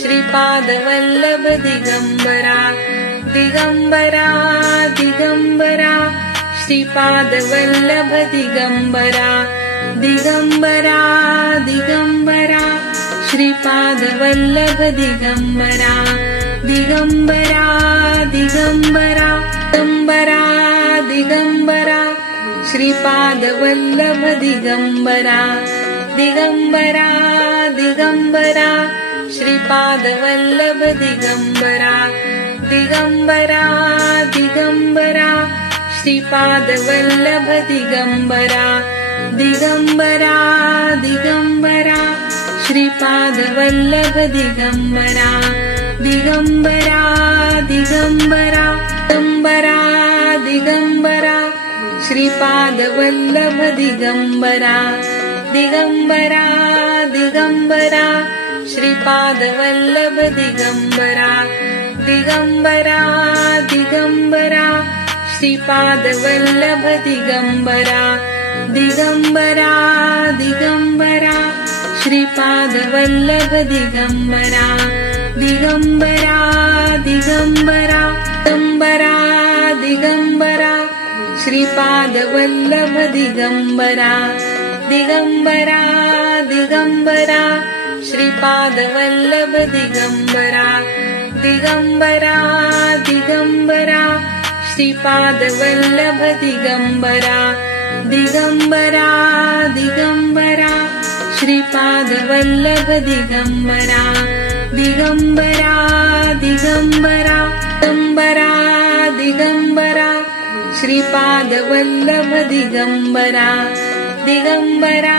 Shripad Vallabh Digambara Digambara Digambara Shripad Vallabh Digambara Digambara Digambara Shripad Vallabh Digambara Digambara Digambara Digambara Digambara Shripad Vallabh Digambara Digambara Digambara Shripad Vallabh Digambara Digambara Digambara Shripad Vallabh Digambara Digambara Digambara Shripad Vallabh Digambara Digambara Digambara Digambara Digambara Shripad Vallabh Digambara Digambara Digambara Shripad Vallabh Digambara Digambara Digambara Shripad Vallabh Digambara Digambara Digambara Shripad Vallabh Digambara Digambara Digambara Digambara Digambara Shripad Vallabh Digambara Digambara Digambara Shripad Vallabh Digambara Digambara Digambara Shripad Vallabh Digambara Digambara Digambara Shripad Vallabh Digambara Digambara Digambara Digambara Digambara Shripad Vallabh Digambara Digambara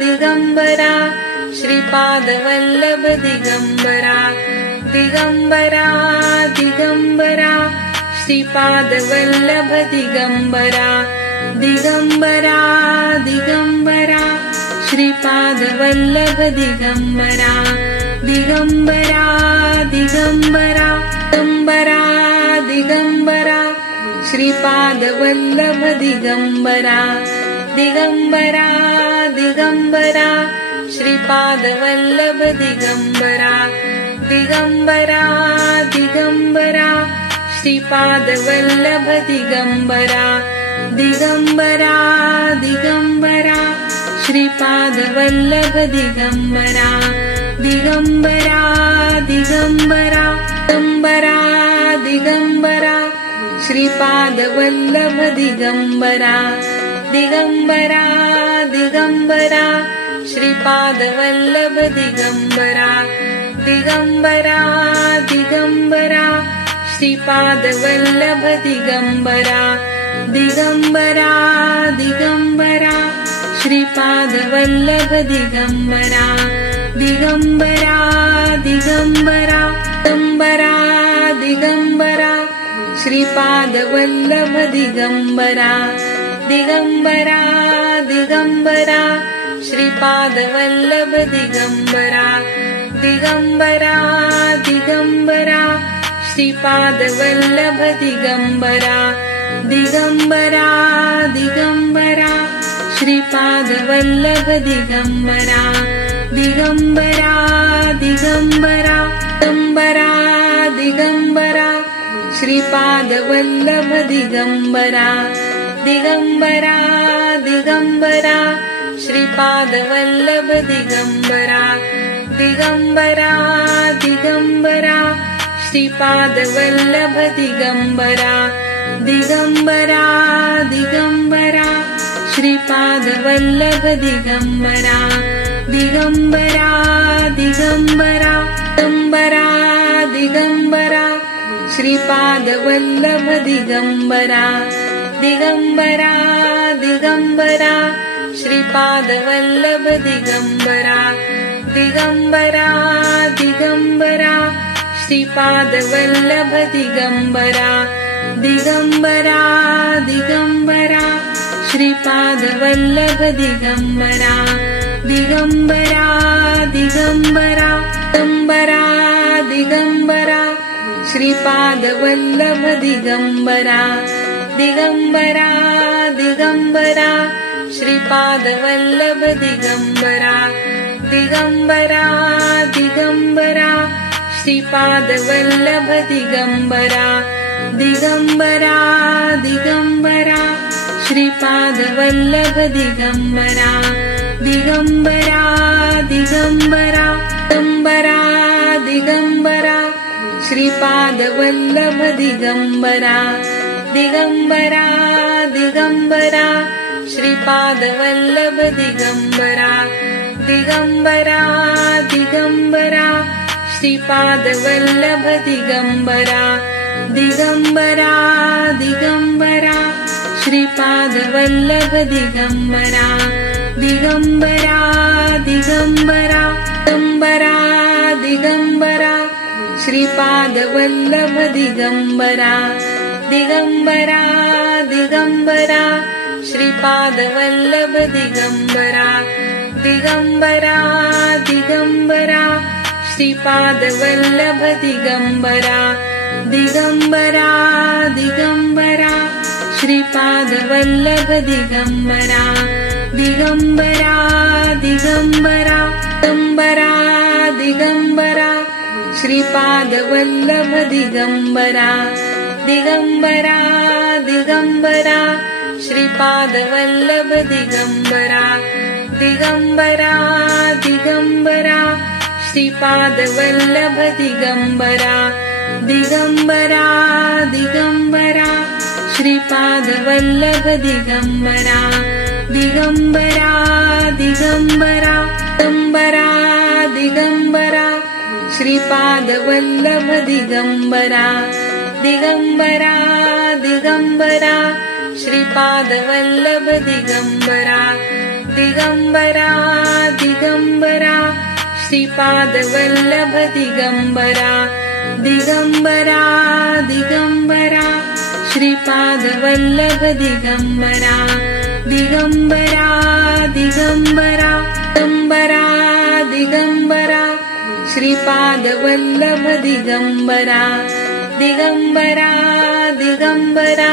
Digambara Shripad Vallabh Digambara Digambara Digambara Shripad Vallabh Digambara Digambara Digambara Shripad Vallabh Digambara Digambara Digambara Digambara Digambara Shripad Vallabh Digambara Digambara Digambara Shripad Vallabh Digambara Digambara Digambara Shripad Vallabh Digambara Digambara Digambara Shripad Vallabh Digambara Digambara Digambara Digambara Digambara Shripad Vallabh Digambara Digambara Digambara Shripad Vallabh Digambara Digambara Digambara Shripad Vallabh Digambara Digambara Digambara Shripad Vallabh Digambara Digambara Digambara Digambara Digambara Shripad Vallabh Digambara Digambara Digambara Shripad Vallabh Digambara Digambara Digambara Shripad Vallabh Digambara Digambara Digambara Shripad Vallabh Digambara Digambara Digambara Digambara Digambara Shripad Vallabh Digambara Digambara Digambara Shripad Vallabh Digambara Digambara Digambara Shripad Vallabh Digambara Digambara Digambara Shripad Vallabh Digambara Digambara Digambara Digambara Digambara Shripad Vallabh Digambara Digambara Digambara Shripad Vallabh Digambara Digambara Digambara Shripad Vallabh Digambara Digambara Digambara Shripad Vallabh Digambara Digambara Digambara Digambara Digambara Shripad Vallabh Digambara Digambara Digambara Shripad Vallabh Digambara Digambara Digambara Shripad Vallabh Digambara Digambara Digambara Shripad Vallabh Digambara Digambara Digambara Digambara Digambara Shripad Vallabh Digambara Digambara Digambara Shripad Vallabh Digambara Digambara Digambara Shripad Vallabh Digambara Digambara Digambara Shripad Vallabh Digambara Digambara Digambara Digambara Digambara Shripad Vallabh Digambara Digambara Digambara Shripad Vallabh Digambara Digambara Digambara Shripad Vallabh Digambara Digambara Digambara Shripad Vallabh Digambara Digambara Digambara Digambara Digambara Shripad Vallabh Digambara Digambara Digambara Shripad Vallabh Digambara Digambara Digambara Shripad Vallabh Digambara Digambara Digambara Shripad Vallabh Digambara Digambara Digambara Digambara Digambara Shripad Vallabh Digambara Digambara Digambara Shripad Vallabh Digambara Digambara Digambara Shripad Vallabh Digambara Digambara Digambara Shripad Vallabh Digambara Digambara Digambara Digambara Digambara Shripad Vallabh Digambara Digambara Digambara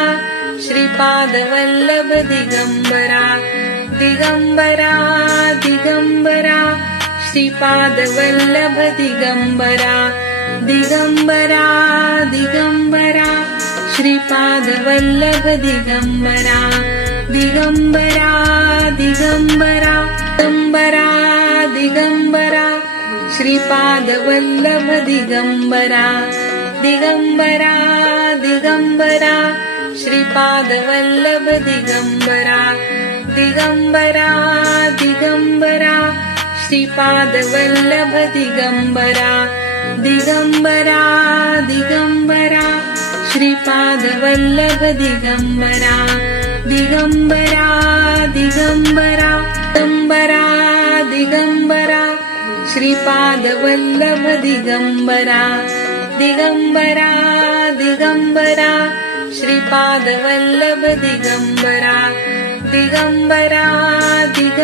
Shripad Vallabh Digambara Digambara Digambara Shripad Vallabh Digambara Digambara Digambara Shripad Vallabh Digambara Digambara Digambara Digambara Digambara Shripad Vallabh Digambara Digambara Digambara Shripad Vallabh Digambara Digambara Digambara Shripad Vallabh Digambara Digambara Digambara Shripad Vallabh Digambara Digambara Digambara Digambara Digambara Shripad Vallabh Digambara Digambara Digambara Shripad Vallabh Digambara Digambara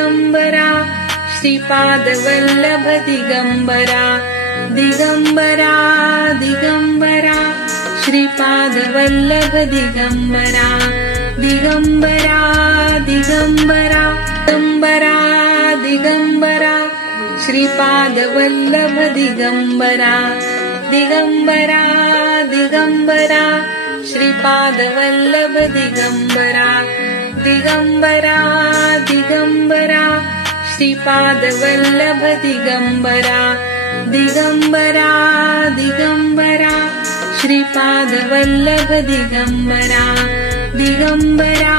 Digambara Shripad Vallabh Digambara Digambara Digambara Shripad Vallabh Digambara Digambara Digambara Digambara Digambara Shripad Vallabh Digambara Digambara Digambara Shripad Vallabh Digambara Digambara Digambara Shripad Vallabh Digambara Digambara Digambara Shripad Vallabh Digambara Digambara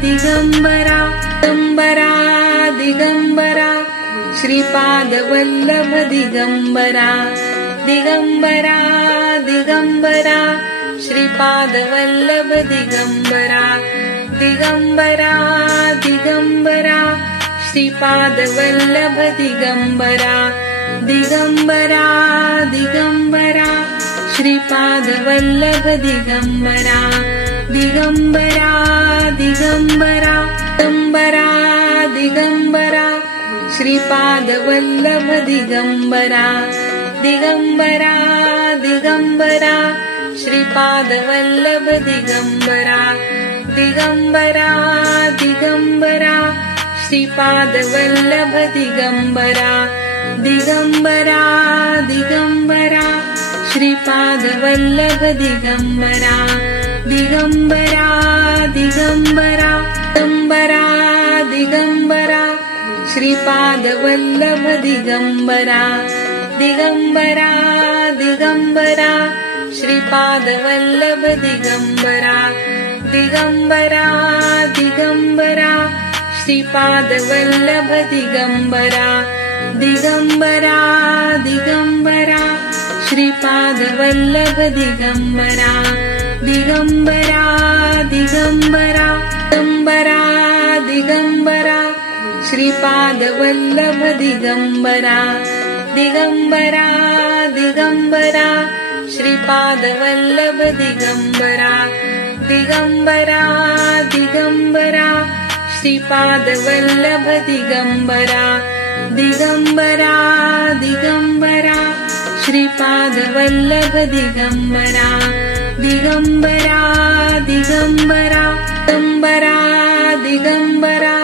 Digambara Digambara Digambara Shripad Vallabh Digambara Digambara Digambara Shripad Vallabh Digambara Digambara Digambara Shripad Vallabh Digambara Digambara Digambara Shripad Vallabh Digambara Digambara Digambara Digambara Digambara Shripad Vallabh Digambara Digambara Digambara Shripad Vallabh Digambara Digambara Digambara Shripad Vallabh Digambara Digambara Digambara Shripad Vallabh Digambara Digambara Digambara Digambara Digambara Shripad Vallabh Digambara Digambara Digambara Shripad Vallabh Digambara Digambara Digambara Shripad Vallabh Digambara Digambara Digambara Shripad Vallabh Digambara Digambara Digambara Digambara Digambara Shripad Vallabh Digambara Digambara Digambara Shripad Vallabh Digambara Digambara Digambara Shripad Vallabh Digambara Digambara Digambara Shripad Vallabh Digambara Digambara Digambara Digambara Digambara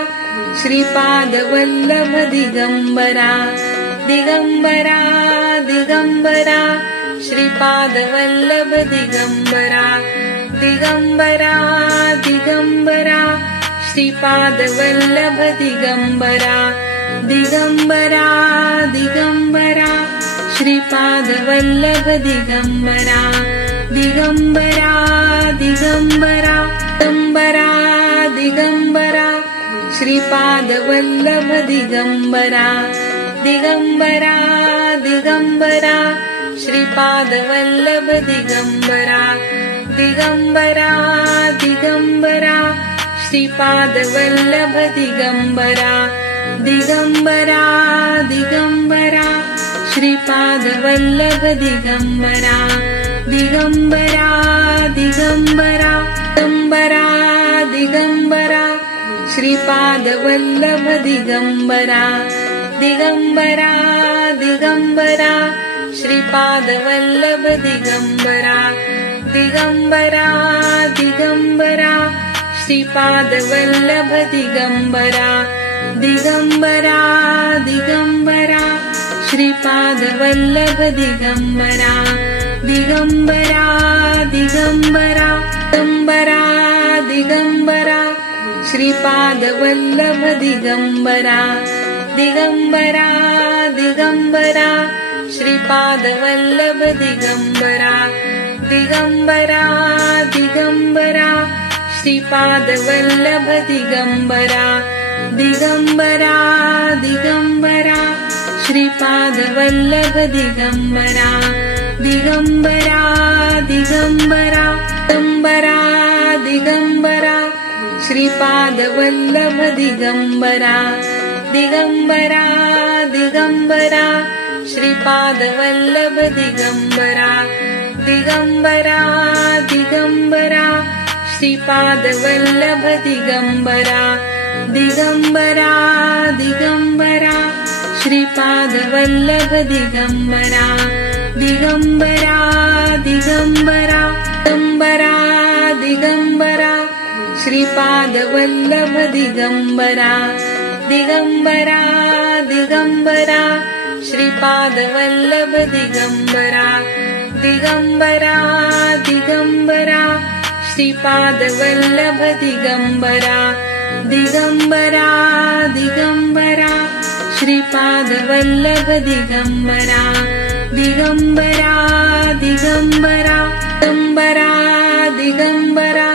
Shripad Vallabh Digambara Digambara Digambara Shripad Vallabh Digambara Digambara Digambara Shripad Vallabh Digambara Digambara Digambara Shripad Vallabh Digambara Digambara Digambara Digambara Digambara Shripad Vallabh Digambara Digambara Digambara Shripad Vallabh Digambara Digambara Digambara Shripad Vallabh Digambara Digambara Digambara Shripad Vallabh Digambara Digambara Digambara Digambara Digambara Shripad Vallabh Digambara Digambara Digambara Shripad Vallabh Digambara Digambara Digambara Shripad Vallabh Digambara Digambara Digambara Shripad Vallabh Digambara Digambara Digambara Digambara Digambara Shripad Vallabh Digambara Digambara Digambara Shripad Vallabh Digambara Digambara Digambara Shripad Vallabh Digambara Digambara Digambara Shripad Vallabh Digambara Digambara Digambara Digambara Digambara Shripad Vallabh Digambara Digambara Digambara Shripad Vallabh Digambara Digambara Digambara Shripad Vallabh Digambara Digambara Digambara Shripad Vallabh Digambara Digambara Digambara Digambara Digambara Shripad Vallabh Digambara Digambara Digambara Shripad Vallabh Digambara Digambara Digambara Shripad Vallabh Digambara Digambara Digambara Shripad Vallabh Digambara Digambara Digambara Digambara Digambara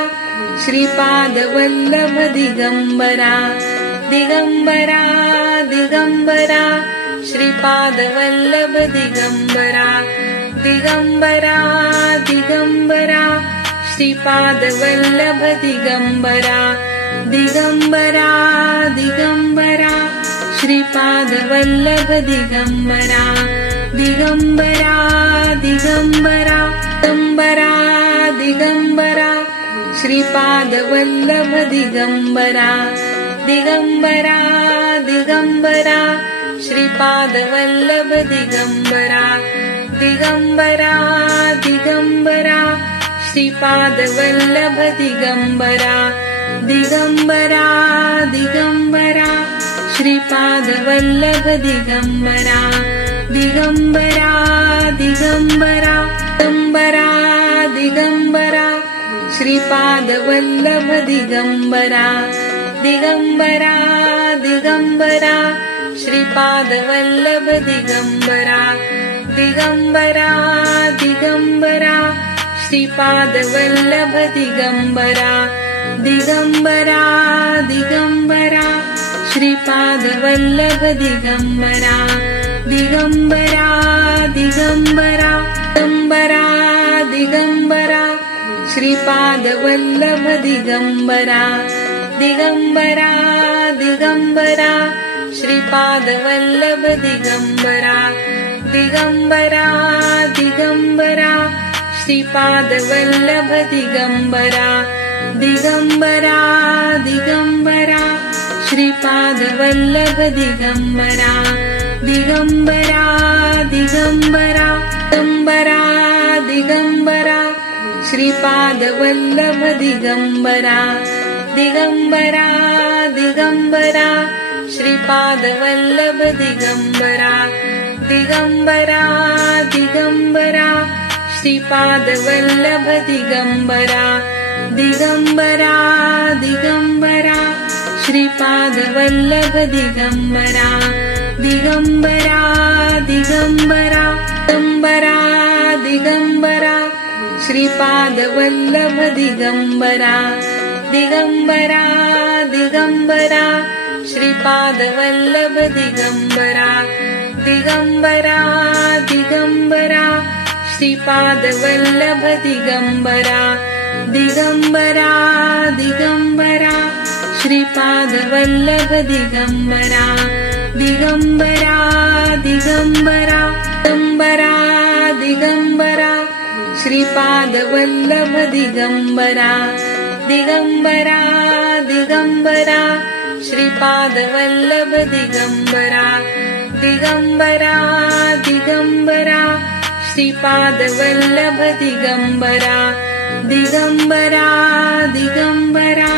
Shripad Vallabh Digambara Digambara Digambara Shripad Vallabh Digambara Digambara Digambara Shripad Vallabh Digambara Digambara Digambara Shripad Vallabh Digambara Digambara Digambara Digambara Digambara Shripad Vallabh Digambara Digambara Digambara Shripad Vallabh Digambara Digambara Digambara Shripad Vallabh Digambara Digambara Digambara Shripad Vallabh Digambara Digambara Digambara Digambara Digambara Shripad Vallabh Digambara Digambara Digambara Shripad Vallabh Digambara Digambara Digambara Shripad Vallabh Digambara Digambara Digambara Shripad Vallabh Digambara Digambara Digambara Digambara Digambara Shripad Vallabh Digambara Digambara Digambara Shripad Vallabh Digambara Digambara Digambara Shripad Vallabh Digambara Digambara Digambara Shripad Vallabh Digambara Digambara Digambara Digambara Digambara Shripad Vallabh Digambara Digambara Digambara Shripad Vallabh Digambara Digambara Digambara Shripad Vallabh Digambara Digambara Digambara Shripad Vallabh Digambara Digambara Digambara Digambara Digambara Shripad Vallabh Digambara Digambara Digambara Shripad Vallabh Digambara Digambara Digambara Shripad Vallabh Digambara Digambara Digambara Shripad Vallabh Digambara Digambara Digambara Digambara Digambara Shripad Vallabh Digambara Digambara Digambara Shripad Vallabh Digambara Digambara Digambara Shripad Vallabh Digambara Digambara Digambara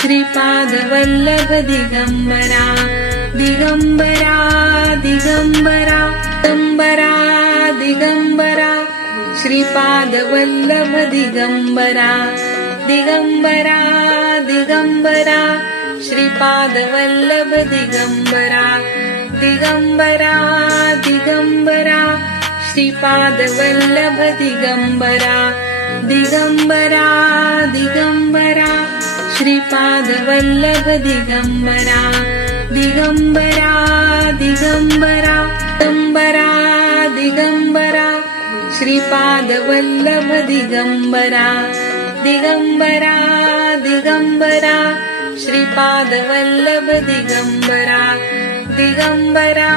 Shripad Vallabh Digambara Digambara Digambara Digambara Digambara Shripad Vallabh Digambara Digambara Digambara Shripad Vallabh Digambara Digambara Digambara Shripad Vallabh Digambara Digambara Digambara Shripad Vallabh Digambara Digambara Digambara Digambara Digambara Shripad Vallabh Digambara Digambara Digambara Shripad Vallabh Digambara Digambara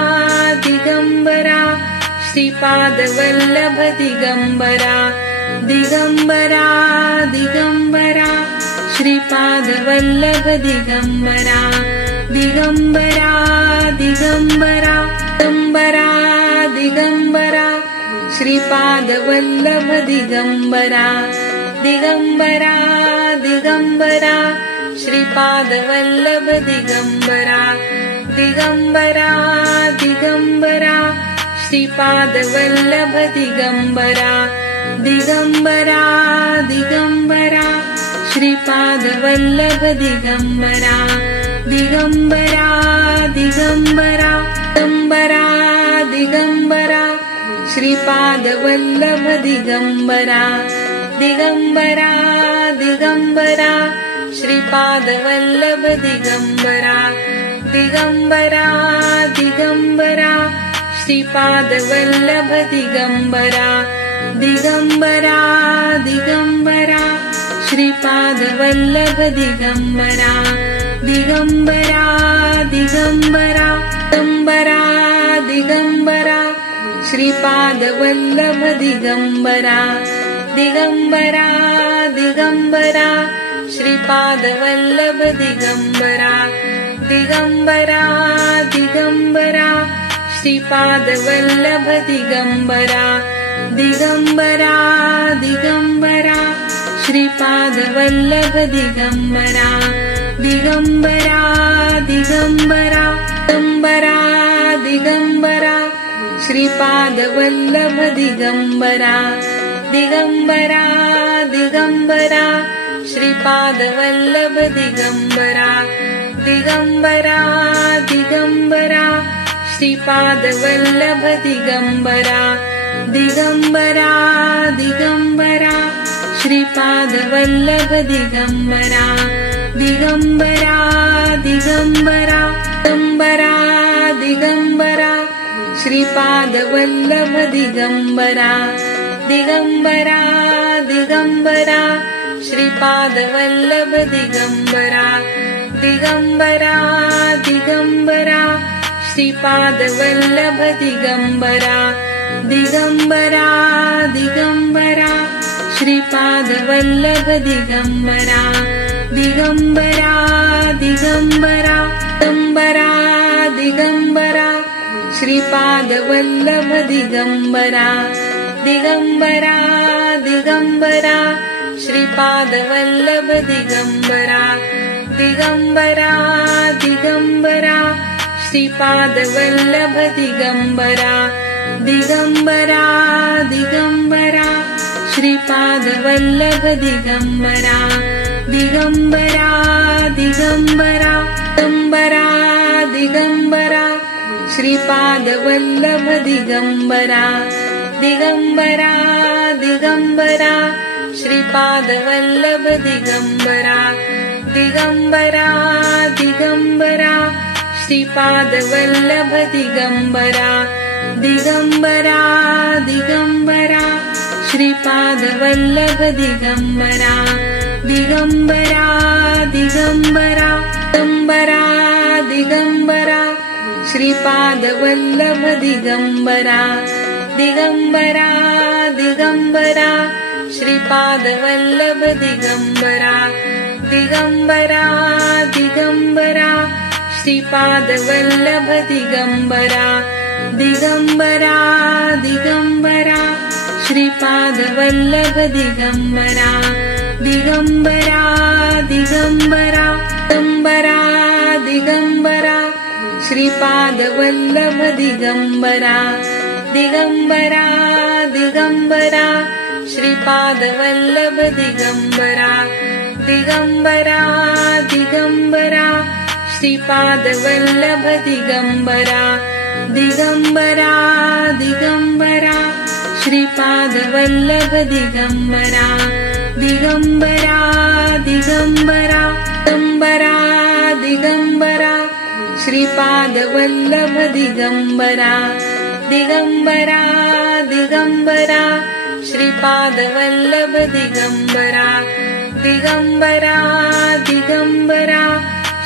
Digambara Shripad Vallabh Digambara Digambara Digambara Shripad Vallabh Digambara Digambara Digambara Digambara Digambara Shripad Vallabh Digambara Digambara Digambara Shripad Vallabh Digambara Digambara Digambara Shripad Vallabh Digambara Digambara Digambara Shripad Vallabh Digambara Digambara Digambara Digambara Digambara Shripad Vallabh Digambara Digambara Digambara Shripad Vallabh Digambara Digambara Digambara Shripad Vallabh Digambara Digambara Digambara Shripad Vallabh Digambara Digambara Digambara Digambara Digambara Shripad Vallabh Digambara Digambara Digambara Shripad Vallabh Digambara Digambara Digambara Shripad Vallabh Digambara Digambara Digambara Shripad Vallabh Digambara Digambara Digambara Digambara Digambara Shripad Vallabh Digambara Digambara Digambara Shripad Vallabh Digambara Digambara Digambara Shripad Vallabh Digambara Digambara Digambara Shripad Vallabh Digambara Digambara Digambara Digambara Digambara Shripad Vallabh Digambara Digambara Digambara Shripad Vallabh Digambara Digambara Digambara Shripad Vallabh Digambara Digambara Digambara Shripad Vallabh Digambara Digambara Digambara Digambara Digambara Shripad Vallabh Digambara Digambara Digambara Shripad Vallabh Digambara Digambara Digambara Shripad Vallabh Digambara Digambara Digambara Shripad Vallabh Digambara Digambara Digambara Digambara Digambara Shripad Vallabh Digambara Digambara Digambara Shripad Vallabh Digambara Digambara Digambara Shripad Vallabh Digambara Digambara Digambara Shripad Vallabh Digambara Digambara Digambara Digambara Digambara Shripad Vallabh Digambara Digambara Digambara Shripad Vallabh Digambara Digambara Digambara Shripad Vallabh Digambara Digambara Digambara Shripad Vallabh Digambara Digambara Digambara Digambara Digambara Shripad Vallabh Digambara Digambara Digambara Shripad Vallabh Digambara Digambara Digambara Shripad Vallabh Digambara Digambara Digambara Shripad Vallabh Digambara Digambara Digambara Digambara Digambara Shripad Vallabh Digambara Digambara Digambara Shripad Vallabh Digambara Digambara Digambara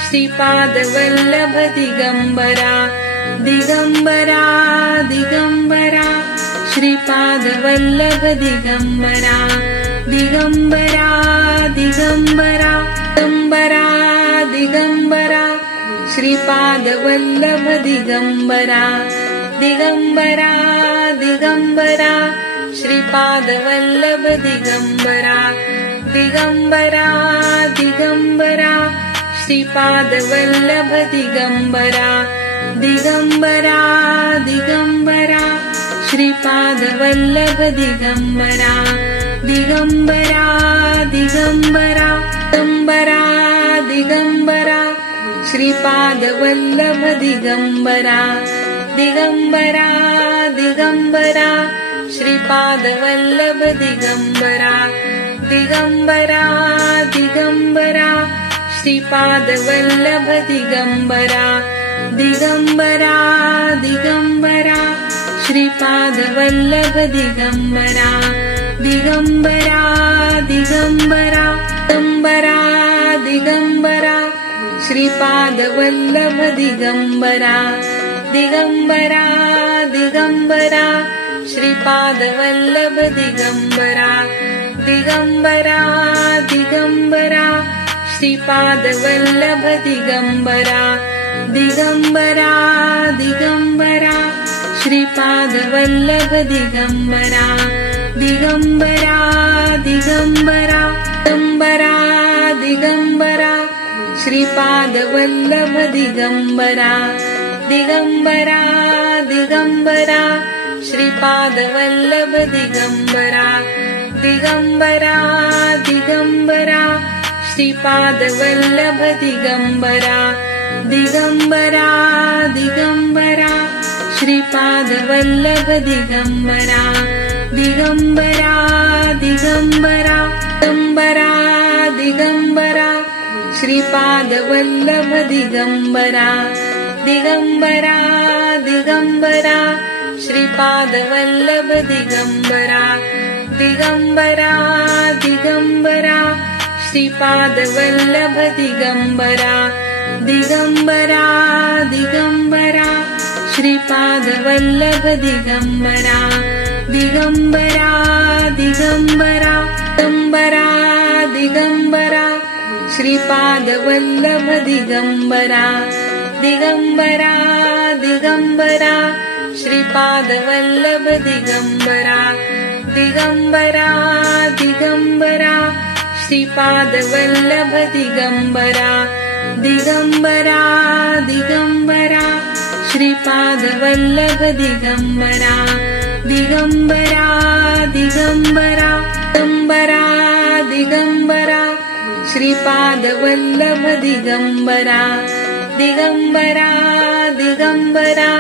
Shripad Vallabh Digambara Digambara Digambara Shripad Vallabh Digambara Digambara Digambara Digambara Digambara Shripad Vallabh Digambara Digambara Digambara Shripad Vallabh Digambara Digambara Digambara Shripad Vallabh Digambara Digambara Digambara Shripad Vallabh Digambara Digambara Digambara Digambara Digambara Shripad Vallabh Digambara Digambara Digambara Shripad Vallabh Digambara Digambara Digambara Shripad Vallabh Digambara Digambara Digambara Shripad Vallabh Digambara Digambara Digambara Digambara Digambara Shripad Vallabh Digambara Digambara Digambara Shripad Vallabh Digambara Digambara Digambara Shripad Vallabh Digambara Digambara Digambara Shripad Vallabh Digambara Digambara Digambara Digambara Digambara Shripad Vallabh Digambara Digambara Digambara Shripad Vallabh Digambara Digambara Digambara Shripad Vallabh Digambara Digambara Digambara Shripad Vallabh Digambara Digambara Digambara Digambara Digambara Shripad Vallabh Digambara Digambara Digambara Shripad Vallabh Digambara Digambara Digambara Shripad Vallabh Digambara Digambara Digambara Shripad Vallabh Digambara Digambara Digambara Digambara Digambara Shripad Vallabh Digambara Digambara Digambara Shripad Vallabh Digambara Digambara Digambara Shripad Vallabh Digambara Digambara Digambara Shripad Vallabh Digambara Digambara Digambara Digambara Digambara Shripad Vallabh Digambara Digambara Digambara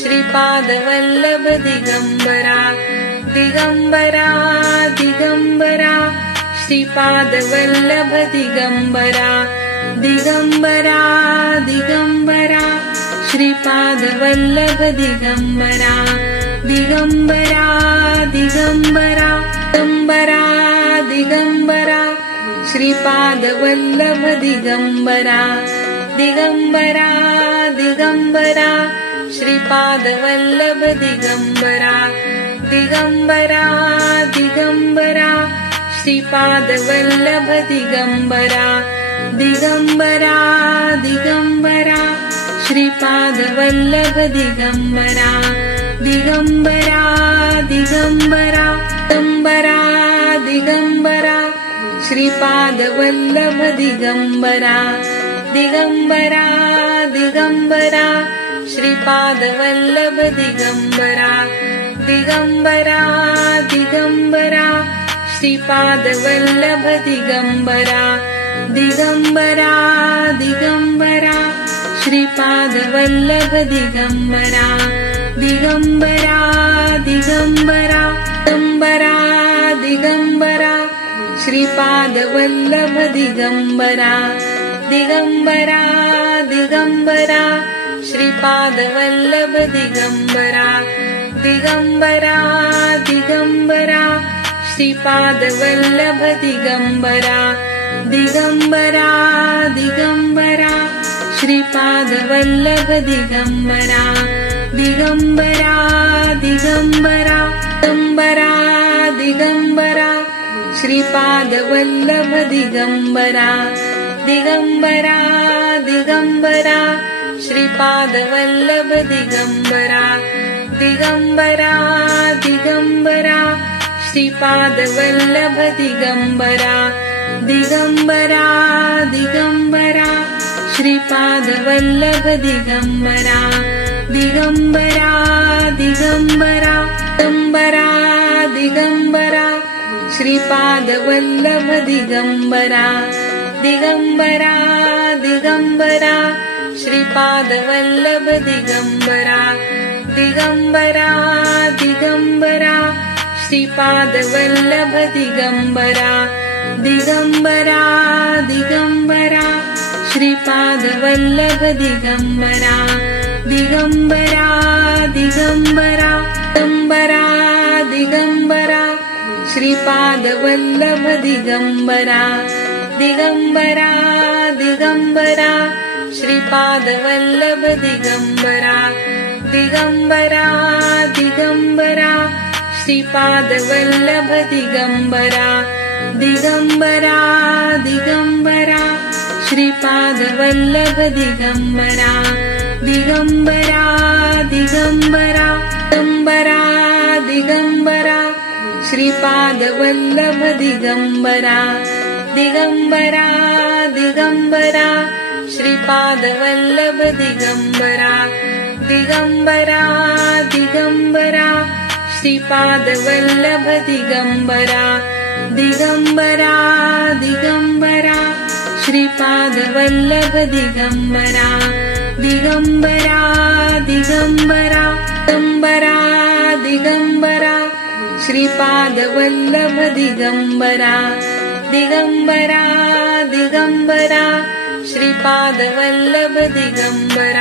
Shripad Vallabh Digambara Digambara Digambara Shripad Vallabh Digambara Digambara Digambara Shripad Vallabh Digambara Digambara Digambara Digambara Digambara Shripad Vallabh Digambara Digambara Digambara Shripad Vallabh Digambara Digambara Digambara Shripad Vallabh Digambara Digambara Digambara Shripad Vallabh Digambara Digambara Digambara Digambara Digambara Shripad Vallabh Digambara Digambara Digambara Shripad Vallabh Digambara Digambara Digambara Shripad Vallabh Digambara Digambara Digambara Shripad Vallabh Digambara Digambara Digambara Digambara Digambara Shripad Vallabh Digambara Digambara Digambara Shripad Vallabh Digambara Digambara Digambara Shripad Vallabh Digambara Digambara Digambara Shripad Vallabh Digambara Digambara Digambara Digambara Digambara Shripad Vallabh Digambara Digambara Digambara Shripad Vallabh Digambara Digambara Digambara Shripad Vallabh Digambara Digambara Digambara Shripad Vallabh Digambara Digambara Digambara Digambara Digambara Shripad Vallabh Digambara Digambara Digambara Shripad Vallabh Digambara Digambara Digambara Shripad Vallabh Digambara Digambara Digambara Shripad Vallabh Digambara Digambara Digambara Digambara Digambara Shripad Vallabh Digambara Digambara Digambara Shripad Vallabh Digambara Digambara Digambara Shripad Vallabh Digambara Digambara Digambara Shripad Vallabh Digambara Digambara Digambara Digambara Digambara Shripad Vallabh Digambara Digambara Digambara Shripad Vallabh Digambara Digambara Digambara Shripad Vallabh Digambara Digambara Digambara Shripad Vallabh Digambara Digambara Digambara Digambara Digambara Shripad Vallabh Digambara Digambara Digambara Shripad Vallabh Digambara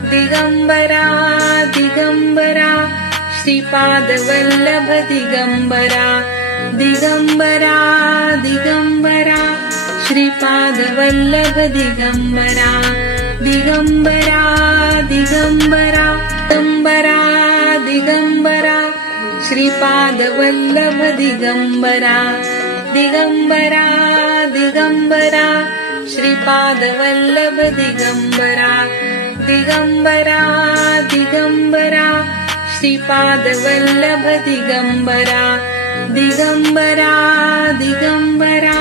Digambara Digambara Shripad Vallabh Digambara Digambara Digambara Shripad Vallabh Digambara Digambara Digambara Digambara Digambara Shripad Vallabh Digambara Digambara Digambara Shripad Vallabh Digambara Digambara Digambara Shripad Vallabh Digambara Digambara Digambara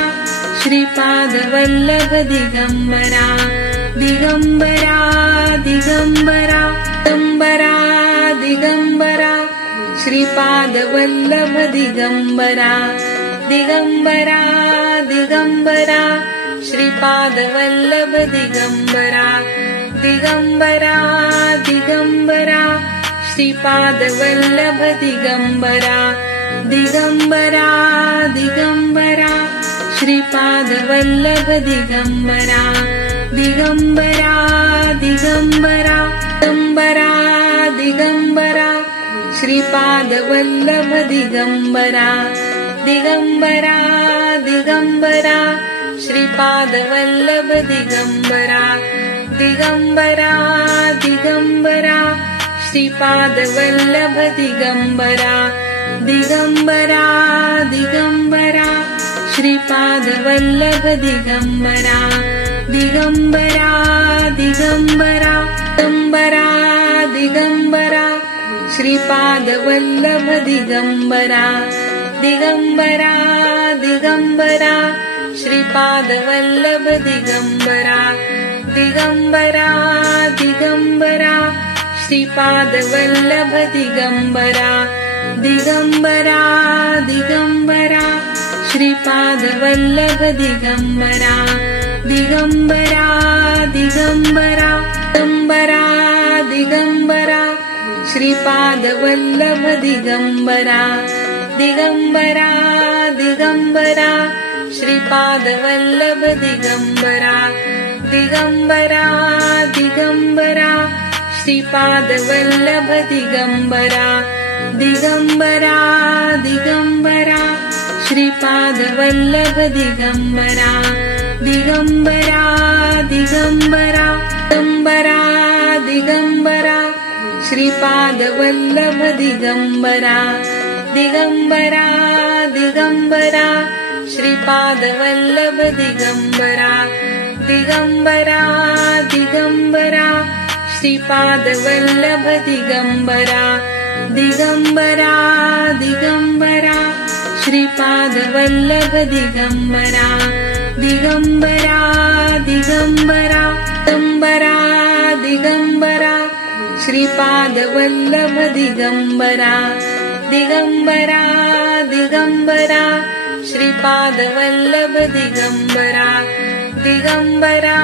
Shripad Vallabh Digambara Digambara Digambara Digambara Digambara Shripad Vallabh Digambara Digambara Digambara Shripad Vallabh Digambara Digambara Digambara Shripad Vallabh Digambara Digambara Digambara Shripad Vallabh Digambara Digambara Digambara Digambara Digambara Shripad Vallabh Digambara Digambara Digambara Shripad Vallabh Digambara Digambara Digambara Shripad Vallabh Digambara Digambara Digambara Shripad Vallabh Digambara Digambara Digambara Shripad Vallabh Digambara Digambara Digambara Shripad Vallabh Digambara Digambara Digambara Shripad Vallabh Digambara Digambara Digambara Shripad Vallabh Digambara Digambara Digambara Digambara Digambara Shripad Vallabh Digambara Digambara Digambara Shripad Vallabh Digambara Digambara Digambara Shripad Vallabh Digambara Digambara Digambara Shripad Vallabh Digambara Digambara Digambara Digambara Digambara Shripad Vallabh Digambara Digambara Digambara Shripad Vallabh Digambara Digambara Digambara Shripad Vallabh Digambara Digambara Digambara Shripad Vallabh Digambara Digambara Digambara Digambara Digambara Shripad Vallabh Digambara Digambara Digambara Shripad Vallabh Digambara Digambara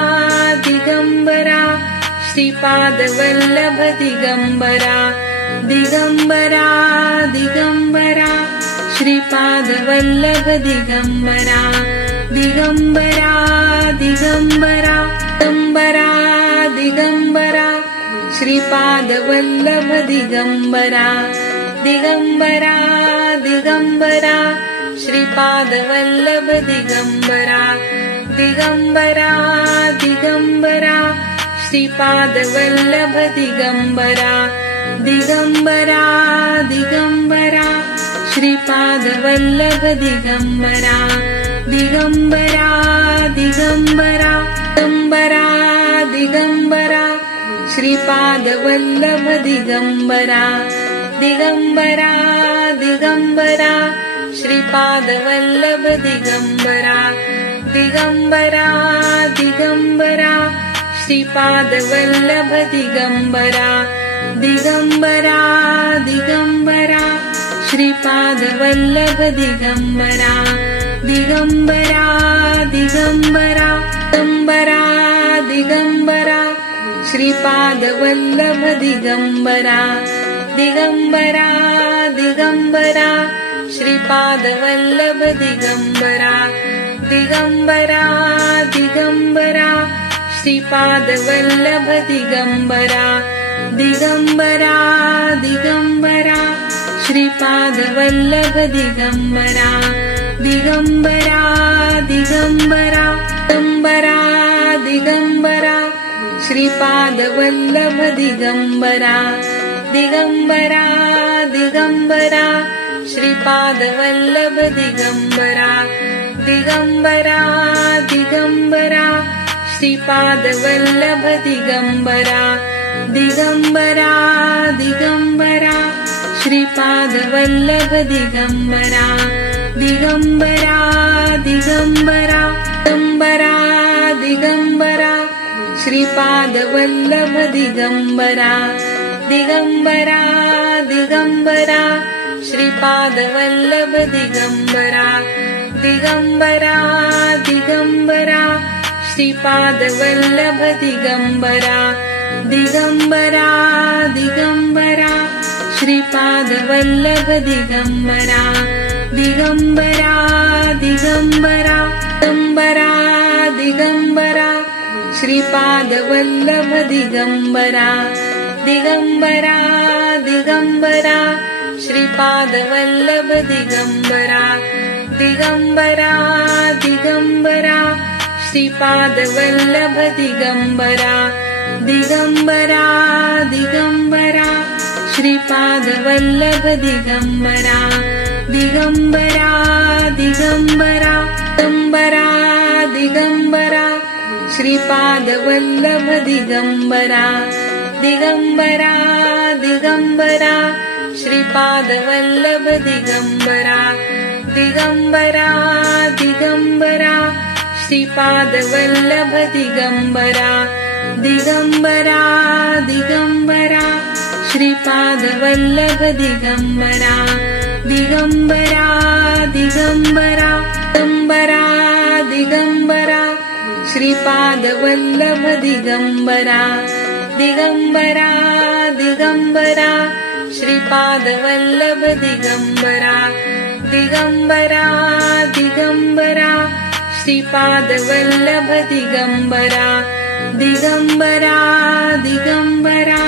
Digambara Shripad Vallabh Digambara Digambara Digambara Shripad Vallabh Digambara Digambara Digambara Digambara Digambara Shripad Vallabh Digambara Digambara Digambara Shripad Vallabh Digambara Digambara Digambara Shripad Vallabh Digambara Digambara Digambara Shripad Vallabh Digambara Digambara Digambara Digambara Digambara Shripad Vallabh Digambara Digambara Digambara Shripad Vallabh Digambara Digambara Digambara Shripad Vallabh Digambara Digambara Digambara Shripad Vallabh Digambara Digambara Digambara Digambara Digambara Shripad Vallabh Digambara Digambara Digambara Shripad Vallabh Digambara Digambara Digambara Shripad Vallabh Digambara Digambara Digambara Shripad Vallabh Digambara Digambara Digambara Digambara Digambara Shripad Vallabh Digambara Digambara Digambara Shripad Vallabh Digambara Digambara Digambara Shripad Vallabh Digambara Digambara Digambara Shripad Vallabh Digambara Digambara Digambara Digambara Digambara Shripad Vallabh Digambara Digambara Digambara Shripad Vallabh Digambara Digambara Digambara Shripad Vallabh Digambara Digambara Digambara Shripad Vallabh Digambara Digambara Digambara Digambara Digambara Shripad Vallabh Digambara Digambara Digambara Shripad Vallabh Digambara Digambara Digambara Shripad Vallabh Digambara Digambara Digambara Shripad Vallabh Digambara Digambara Digambara Digambara Digambara Shripad Vallabh Digambara Digambara Digambara Shripad Vallabh Digambara Digambara Digambara Shripad Vallabh Digambara Digambara Digambara Shripad Vallabh Digambara Digambara Digambara Digambara Digambara Shripad Vallabh Digambara Digambara Digambara Shripad Vallabh Digambara Digambara Digambara Shripad Vallabh Digambara Digambara Digambara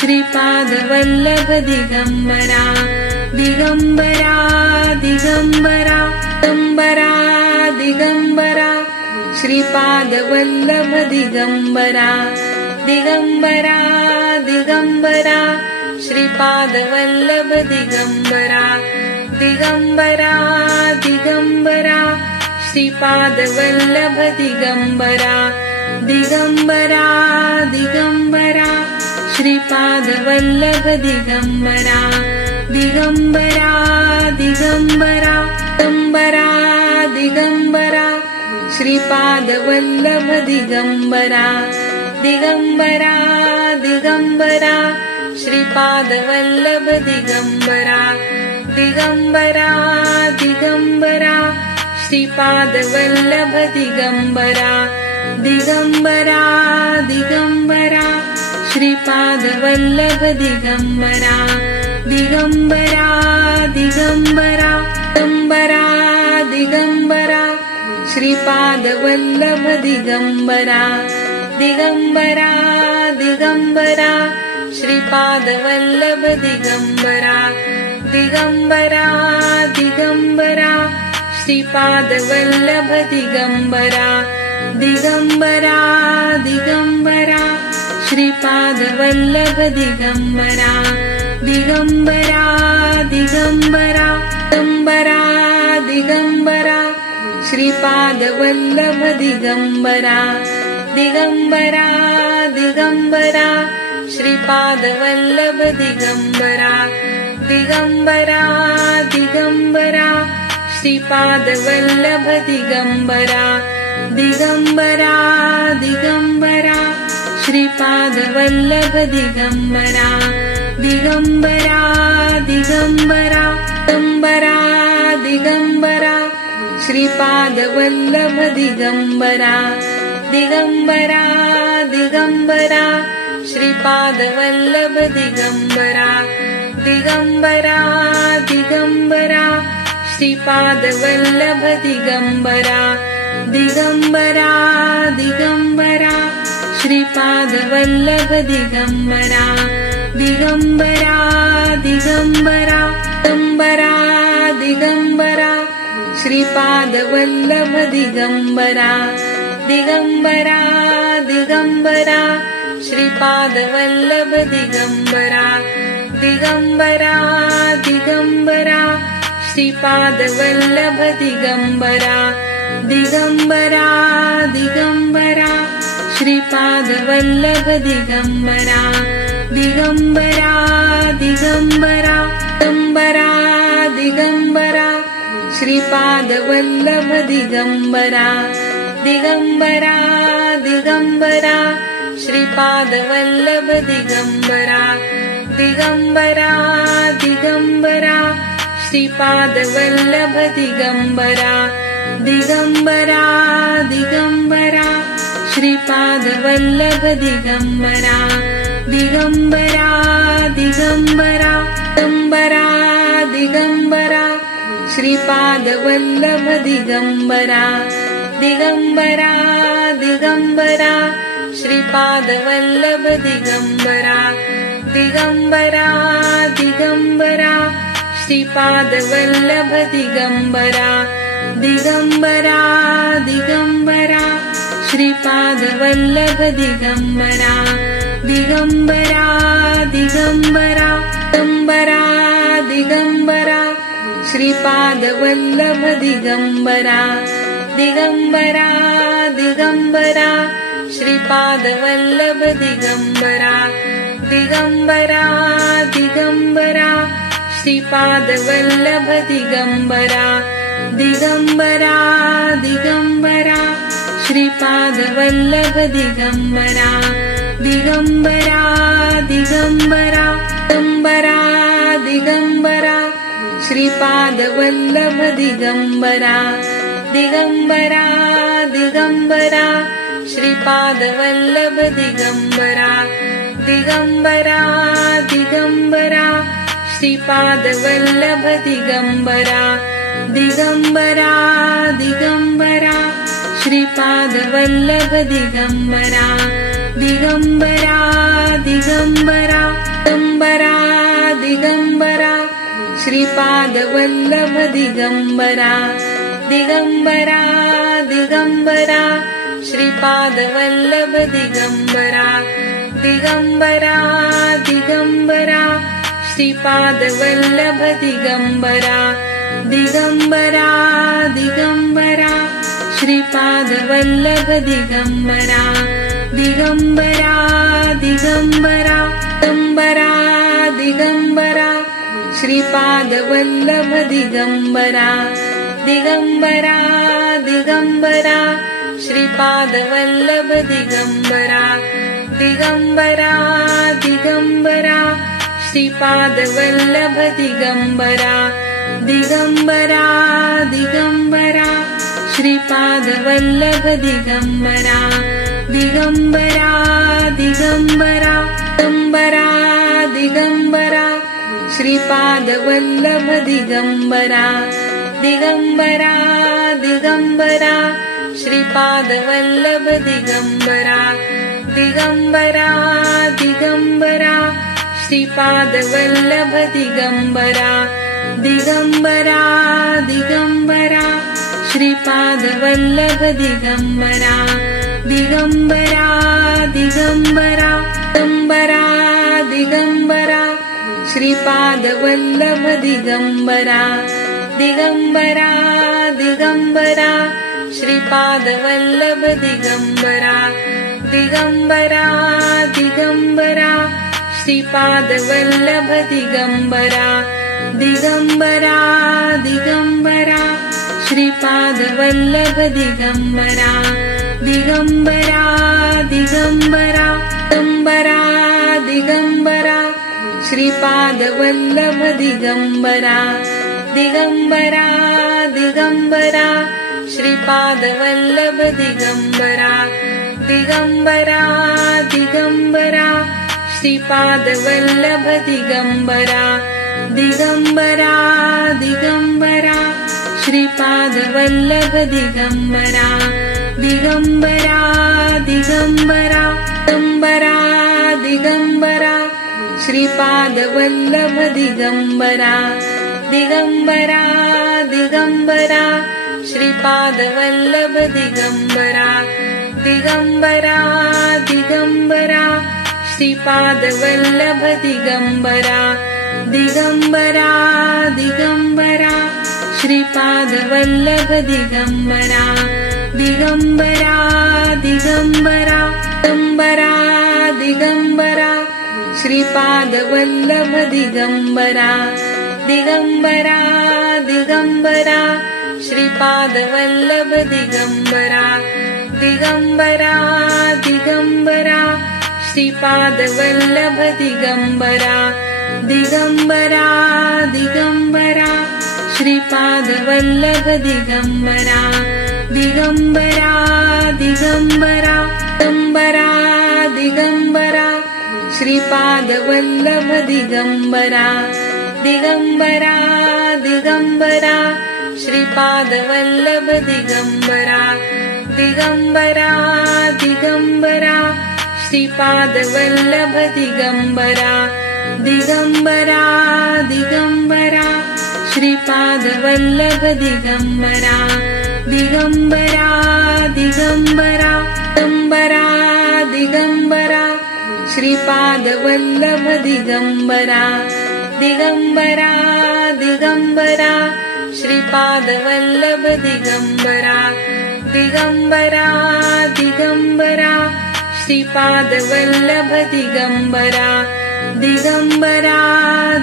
Shripad Vallabh Digambara Digambara Digambara Digambara Digambara Shripad Vallabh Digambara Digambara Digambara Shripad Vallabh Digambara Digambara Digambara Shripad Vallabh Digambara Digambara Digambara Shripad Vallabh Digambara Digambara Digambara Digambara Digambara Shripad Vallabh Digambara Digambara Digambara Shripad Vallabh Digambara Digambara Digambara Shripad Vallabh Digambara Digambara Digambara Shripad Vallabh Digambara Digambara Digambara Digambara Digambara Shripad Vallabh Digambara Digambara Digambara Shripad Vallabh Digambara Digambara Digambara Shripad Vallabh Digambara Digambara Digambara Shripad Vallabh Digambara Digambara Digambara Digambara Digambara Shripad Vallabh Digambara Digambara Digambara Shripad Vallabh Digambara Digambara Digambara Shripad Vallabh Digambara Digambara Digambara Shripad Vallabh Digambara Digambara Digambara Digambara Digambara Shripad Vallabh Digambara Digambara Digambara Shripad Vallabh Digambara Digambara Digambara Shripad Vallabh Digambara Digambara Digambara Shripad Vallabh Digambara Digambara Digambara Digambara Digambara Shripad Vallabh Digambara Digambara Digambara Shripad Vallabh Digambara Digambara Digambara Shripad Vallabh Digambara Digambara Digambara Shripad Vallabh Digambara Digambara Digambara Digambara Digambara Shripad Vallabh Digambara Digambara Digambara Shripad Vallabh Digambara Digambara Digambara Shripad Vallabh Digambara Digambara Digambara Shripad Vallabh Digambara Digambara Digambara Digambara Digambara Shripad Vallabh Digambara Digambara Digambara Shripad Vallabh Digambara Digambara Digambara Shripad Vallabh Digambara Digambara Digambara Shripad Vallabh Digambara Digambara Digambara Digambara Digambara Shripad Vallabh Digambara Digambara Digambara Shripad Vallabh Digambara Digambara Digambara Shripad Vallabh Digambara Digambara Digambara Shripad Vallabh Digambara Digambara Digambara Digambara Digambara Shripad Vallabh Digambara Digambara Digambara Shripad Vallabh Digambara Digambara Digambara Shripad Vallabh Digambara Digambara Digambara Shripad Vallabh Digambara Digambara Digambara Digambara Digambara Shripad Vallabh Digambara Digambara Digambara Shripad Vallabh Digambara Digambara Digambara Shripad Vallabh Digambara Digambara Digambara Shripad Vallabh Digambara Digambara Digambara Digambara Digambara Shripad Vallabh Digambara Digambara Digambara Shripad Vallabh Digambara Digambara Digambara Shripad Vallabh Digambara Digambara Digambara Shripad Vallabh Digambara Digambara Digambara Digambara Digambara Shripad Vallabh Digambara Digambara Digambara Shripad Vallabh Digambara Digambara Digambara Shripad Vallabh Digambara Digambara Digambara Shripad Vallabh Digambara Digambara Digambara Digambara Digambara Shripad Vallabh Digambara Digambara Digambara Shripad Vallabh Digambara Digambara Digambara Shripad Vallabh Digambara Digambara Digambara Shripad Vallabh Digambara Digambara Digambara Digambara Digambara Shripad Vallabh Digambara Digambara Digambara Shripad Vallabh Digambara Digambara Digambara Shripad Vallabh Digambara Digambara Digambara Shripad Vallabh Digambara Digambara Digambara Digambara Digambara Shripad Vallabh Digambara Digambara Digambara Shripad Vallabh Digambara Digambara Digambara Shripad Vallabh Digambara Digambara Digambara Shripad Vallabh Digambara Digambara Digambara Digambara Digambara Shripad Vallabh Digambara Digambara Digambara Shripad Vallabh Digambara Digambara Digambara Shripad Vallabh Digambara Digambara Digambara Shripad Vallabh Digambara Digambara Digambara Digambara Digambara Shripad Vallabh Digambara Digambara Digambara Shripad Vallabh Digambara Digambara Digambara Shripad Vallabh Digambara Digambara Digambara Shripad Vallabh Digambara Digambara Digambara Digambara Digambara Shripad Vallabh Digambara Digambara Digambara Shripad Vallabh Digambara Digambara Digambara Shripad Vallabh Digambara Digambara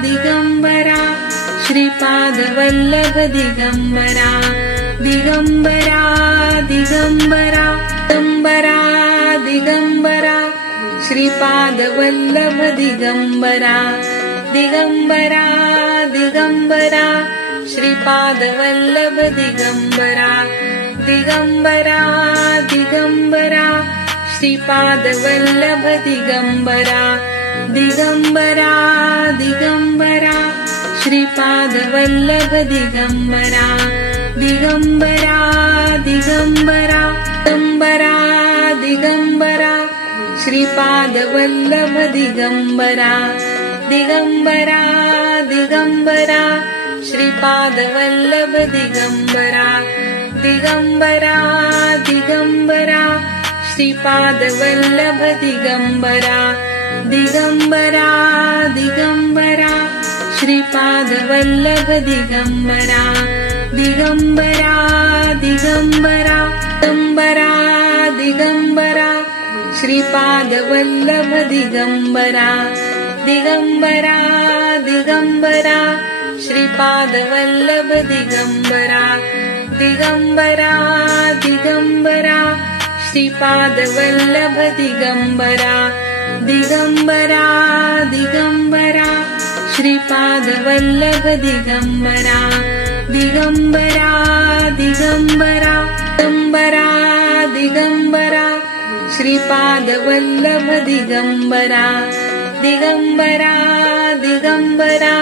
Digambara Shripad Vallabh Digambara Digambara Digambara Digambara Digambara Shripad Vallabh Digambara Digambara Digambara Shripad Vallabh Digambara Digambara Digambara Shripad Vallabh Digambara Digambara Digambara Shripad Vallabh Digambara Digambara Digambara Digambara Digambara Shripad Vallabh Digambara Digambara Digambara Shripad Vallabh Digambara Digambara Digambara Shripad Vallabh Digambara Digambara Digambara Shripad Vallabh Digambara Digambara Digambara Digambara Digambara Shripad Vallabh Digambara Digambara Digambara Shripad Vallabh Digambara Digambara Digambara Shripad Vallabh Digambara Digambara Digambara Shripad Vallabh Digambara Digambara Digambara Digambara Digambara Shripad Vallabh Digambara Digambara Digambara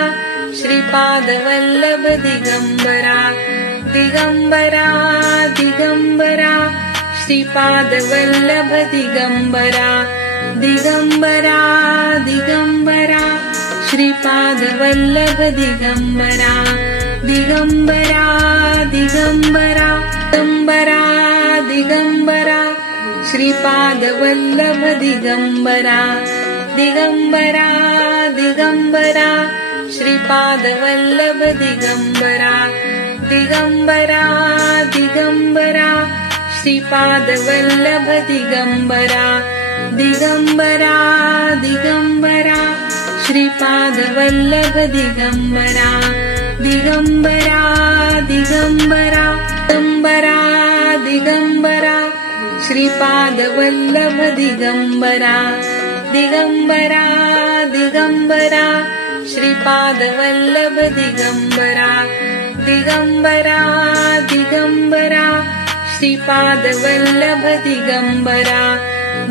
Shripad Vallabh Digambara Digambara Digambara Shripad Vallabh Digambara Digambara Digambara Shripad Vallabh Digambara Digambara Digambara Digambara Digambara Shripad Vallabh Digambara Digambara Digambara Shripad Vallabh Digambara Digambara Digambara Shripad Vallabh Digambara Digambara Digambara Shripad Vallabh Digambara Digambara Digambara Digambara Digambara Shripad Vallabh Digambara Digambara Digambara Shripad Vallabh Digambara Digambara Digambara Shripad Vallabh Digambara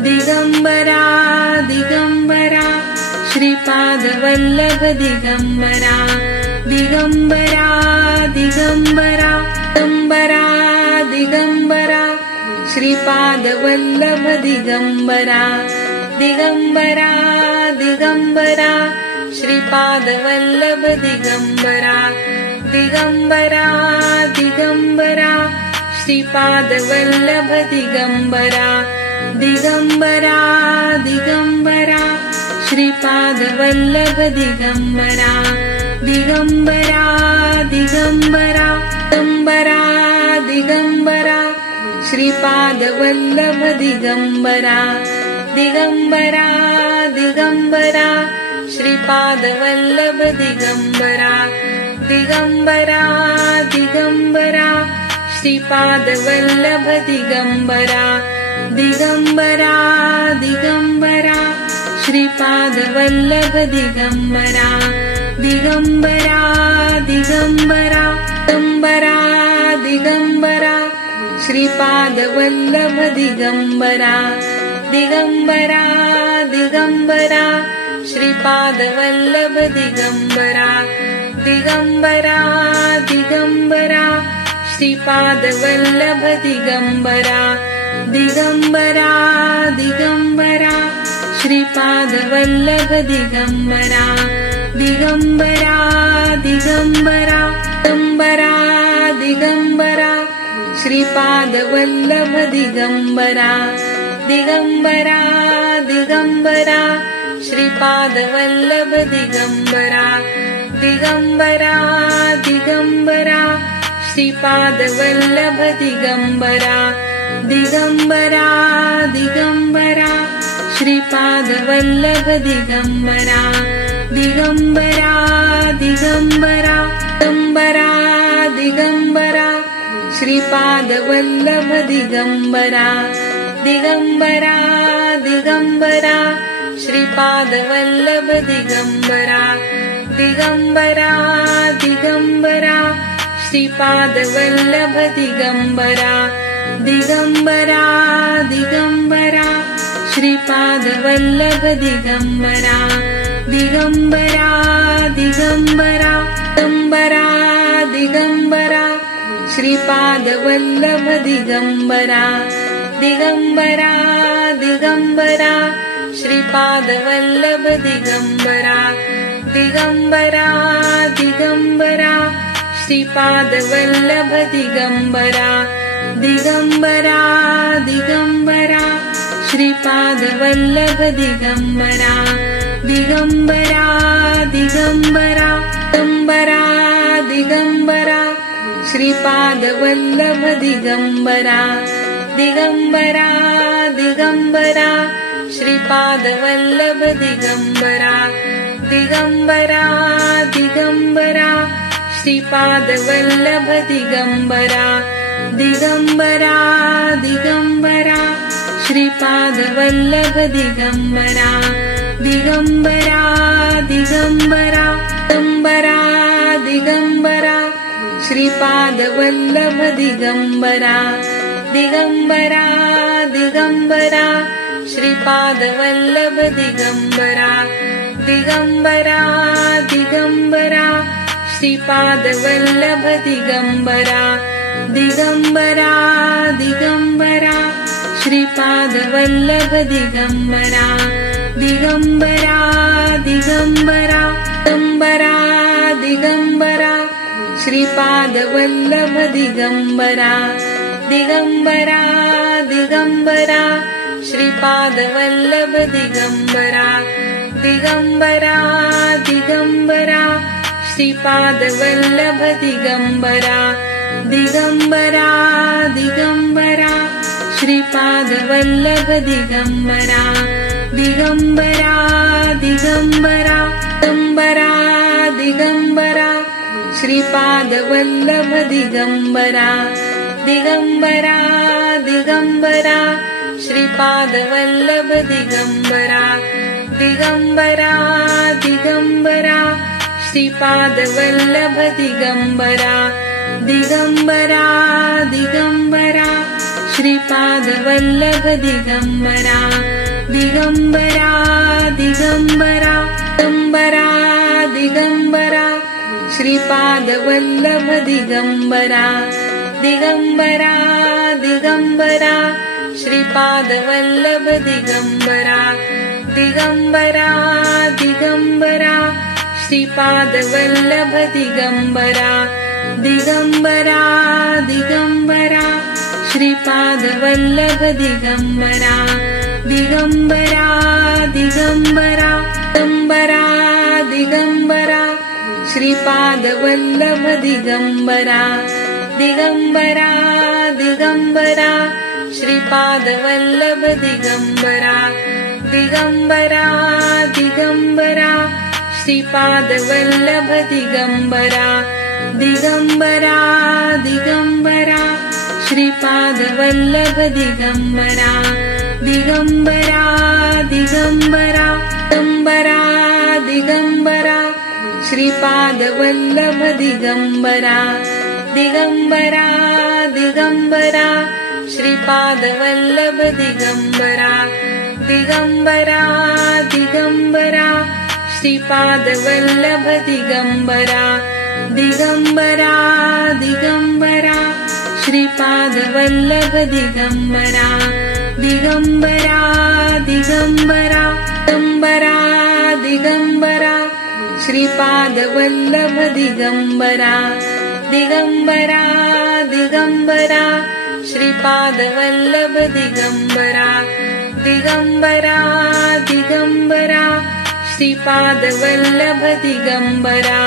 Digambara Digambara Shripad Vallabh Digambara Digambara Digambara Digambara Digambara Shripad Vallabh Digambara Digambara Digambara Shripad Vallabh Digambara Digambara Digambara Shripad Vallabh Digambara Digambara Digambara Shripad Vallabh Digambara Digambara Digambara Digambara Digambara Shripad Vallabh Digambara Digambara Digambara Shripad Vallabh Digambara Digambara Digambara Shripad Vallabh Digambara Digambara Digambara Shripad Vallabh Digambara Digambara Digambara Digambara Digambara Shripad Vallabh Digambara Digambara Digambara Shripad Vallabh Digambara Digambara Digambara Shripad Vallabh Digambara Digambara Digambara Shripad Vallabh Digambara Digambara Digambara Digambara Digambara Shripad Vallabh Digambara Digambara Digambara Shripad Vallabh Digambara Digambara Digambara Shripad Vallabh Digambara Digambara Digambara Shripad Vallabh Digambara Digambara Digambara Digambara Digambara Shripad Vallabh Digambara Digambara Digambara Shripad Vallabh Digambara Digambara Digambara Shripad Vallabh Digambara Digambara Digambara Shripad Vallabh Digambara Digambara Digambara Digambara Digambara Shripad Vallabh Digambara Digambara Digambara Shripad Vallabh Digambara Digambara Digambara Shripad Vallabh Digambara Digambara Digambara Shripad Vallabh Digambara Digambara Digambara Digambara Digambara Shripad Vallabh Digambara Digambara Digambara Shripad Vallabh Digambara Digambara Digambara Shripad Vallabh Digambara Digambara Digambara Shripad Vallabh Digambara Digambara Digambara Digambara Digambara Shripad Vallabh Digambara Digambara Digambara Shripad Vallabh Digambara Digambara Digambara Shripad Vallabh Digambara Digambara Digambara Shripad Vallabh Digambara Digambara Digambara Digambara Digambara Shripad Vallabh Digambara Digambara Digambara Shripad Vallabh Digambara Digambara Digambara Shripad Vallabh Digambara Digambara Digambara Shripad Vallabh Digambara Digambara Digambara Digambara Digambara Shripad Vallabh Digambara Digambara Digambara Shripad Vallabh Digambara Digambara Digambara Shripad Vallabh Digambara Digambara Digambara Shripad Vallabh Digambara Digambara Digambara Digambara Digambara Shripad Vallabh Digambara Digambara Digambara Shripad Vallabh Digambara Digambara Digambara Shripad Vallabh Digambara Digambara Digambara Shripad Vallabh Digambara Digambara Digambara Digambara Digambara Shripad Vallabh Digambara Digambara Digambara Shripad Vallabh Digambara Digambara Digambara Shripad Vallabh Digambara Digambara Digambara Shripad Vallabh Digambara Digambara Digambara Digambara Digambara Shripad Vallabh Digambara Digambara Digambara Shripad Vallabh Digambara Digambara Digambara Shripad Vallabh Digambara Digambara Digambara Shripad Vallabh Digambara Digambara Digambara Digambara Digambara Shripad Vallabh Digambara Digambara Digambara Shripad Vallabh Digambara Digambara Digambara Shripad Vallabh Digambara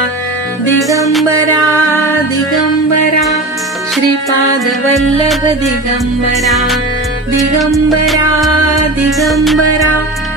Digambara Digambara Shripad Vallabh Digambara Digambara Digambara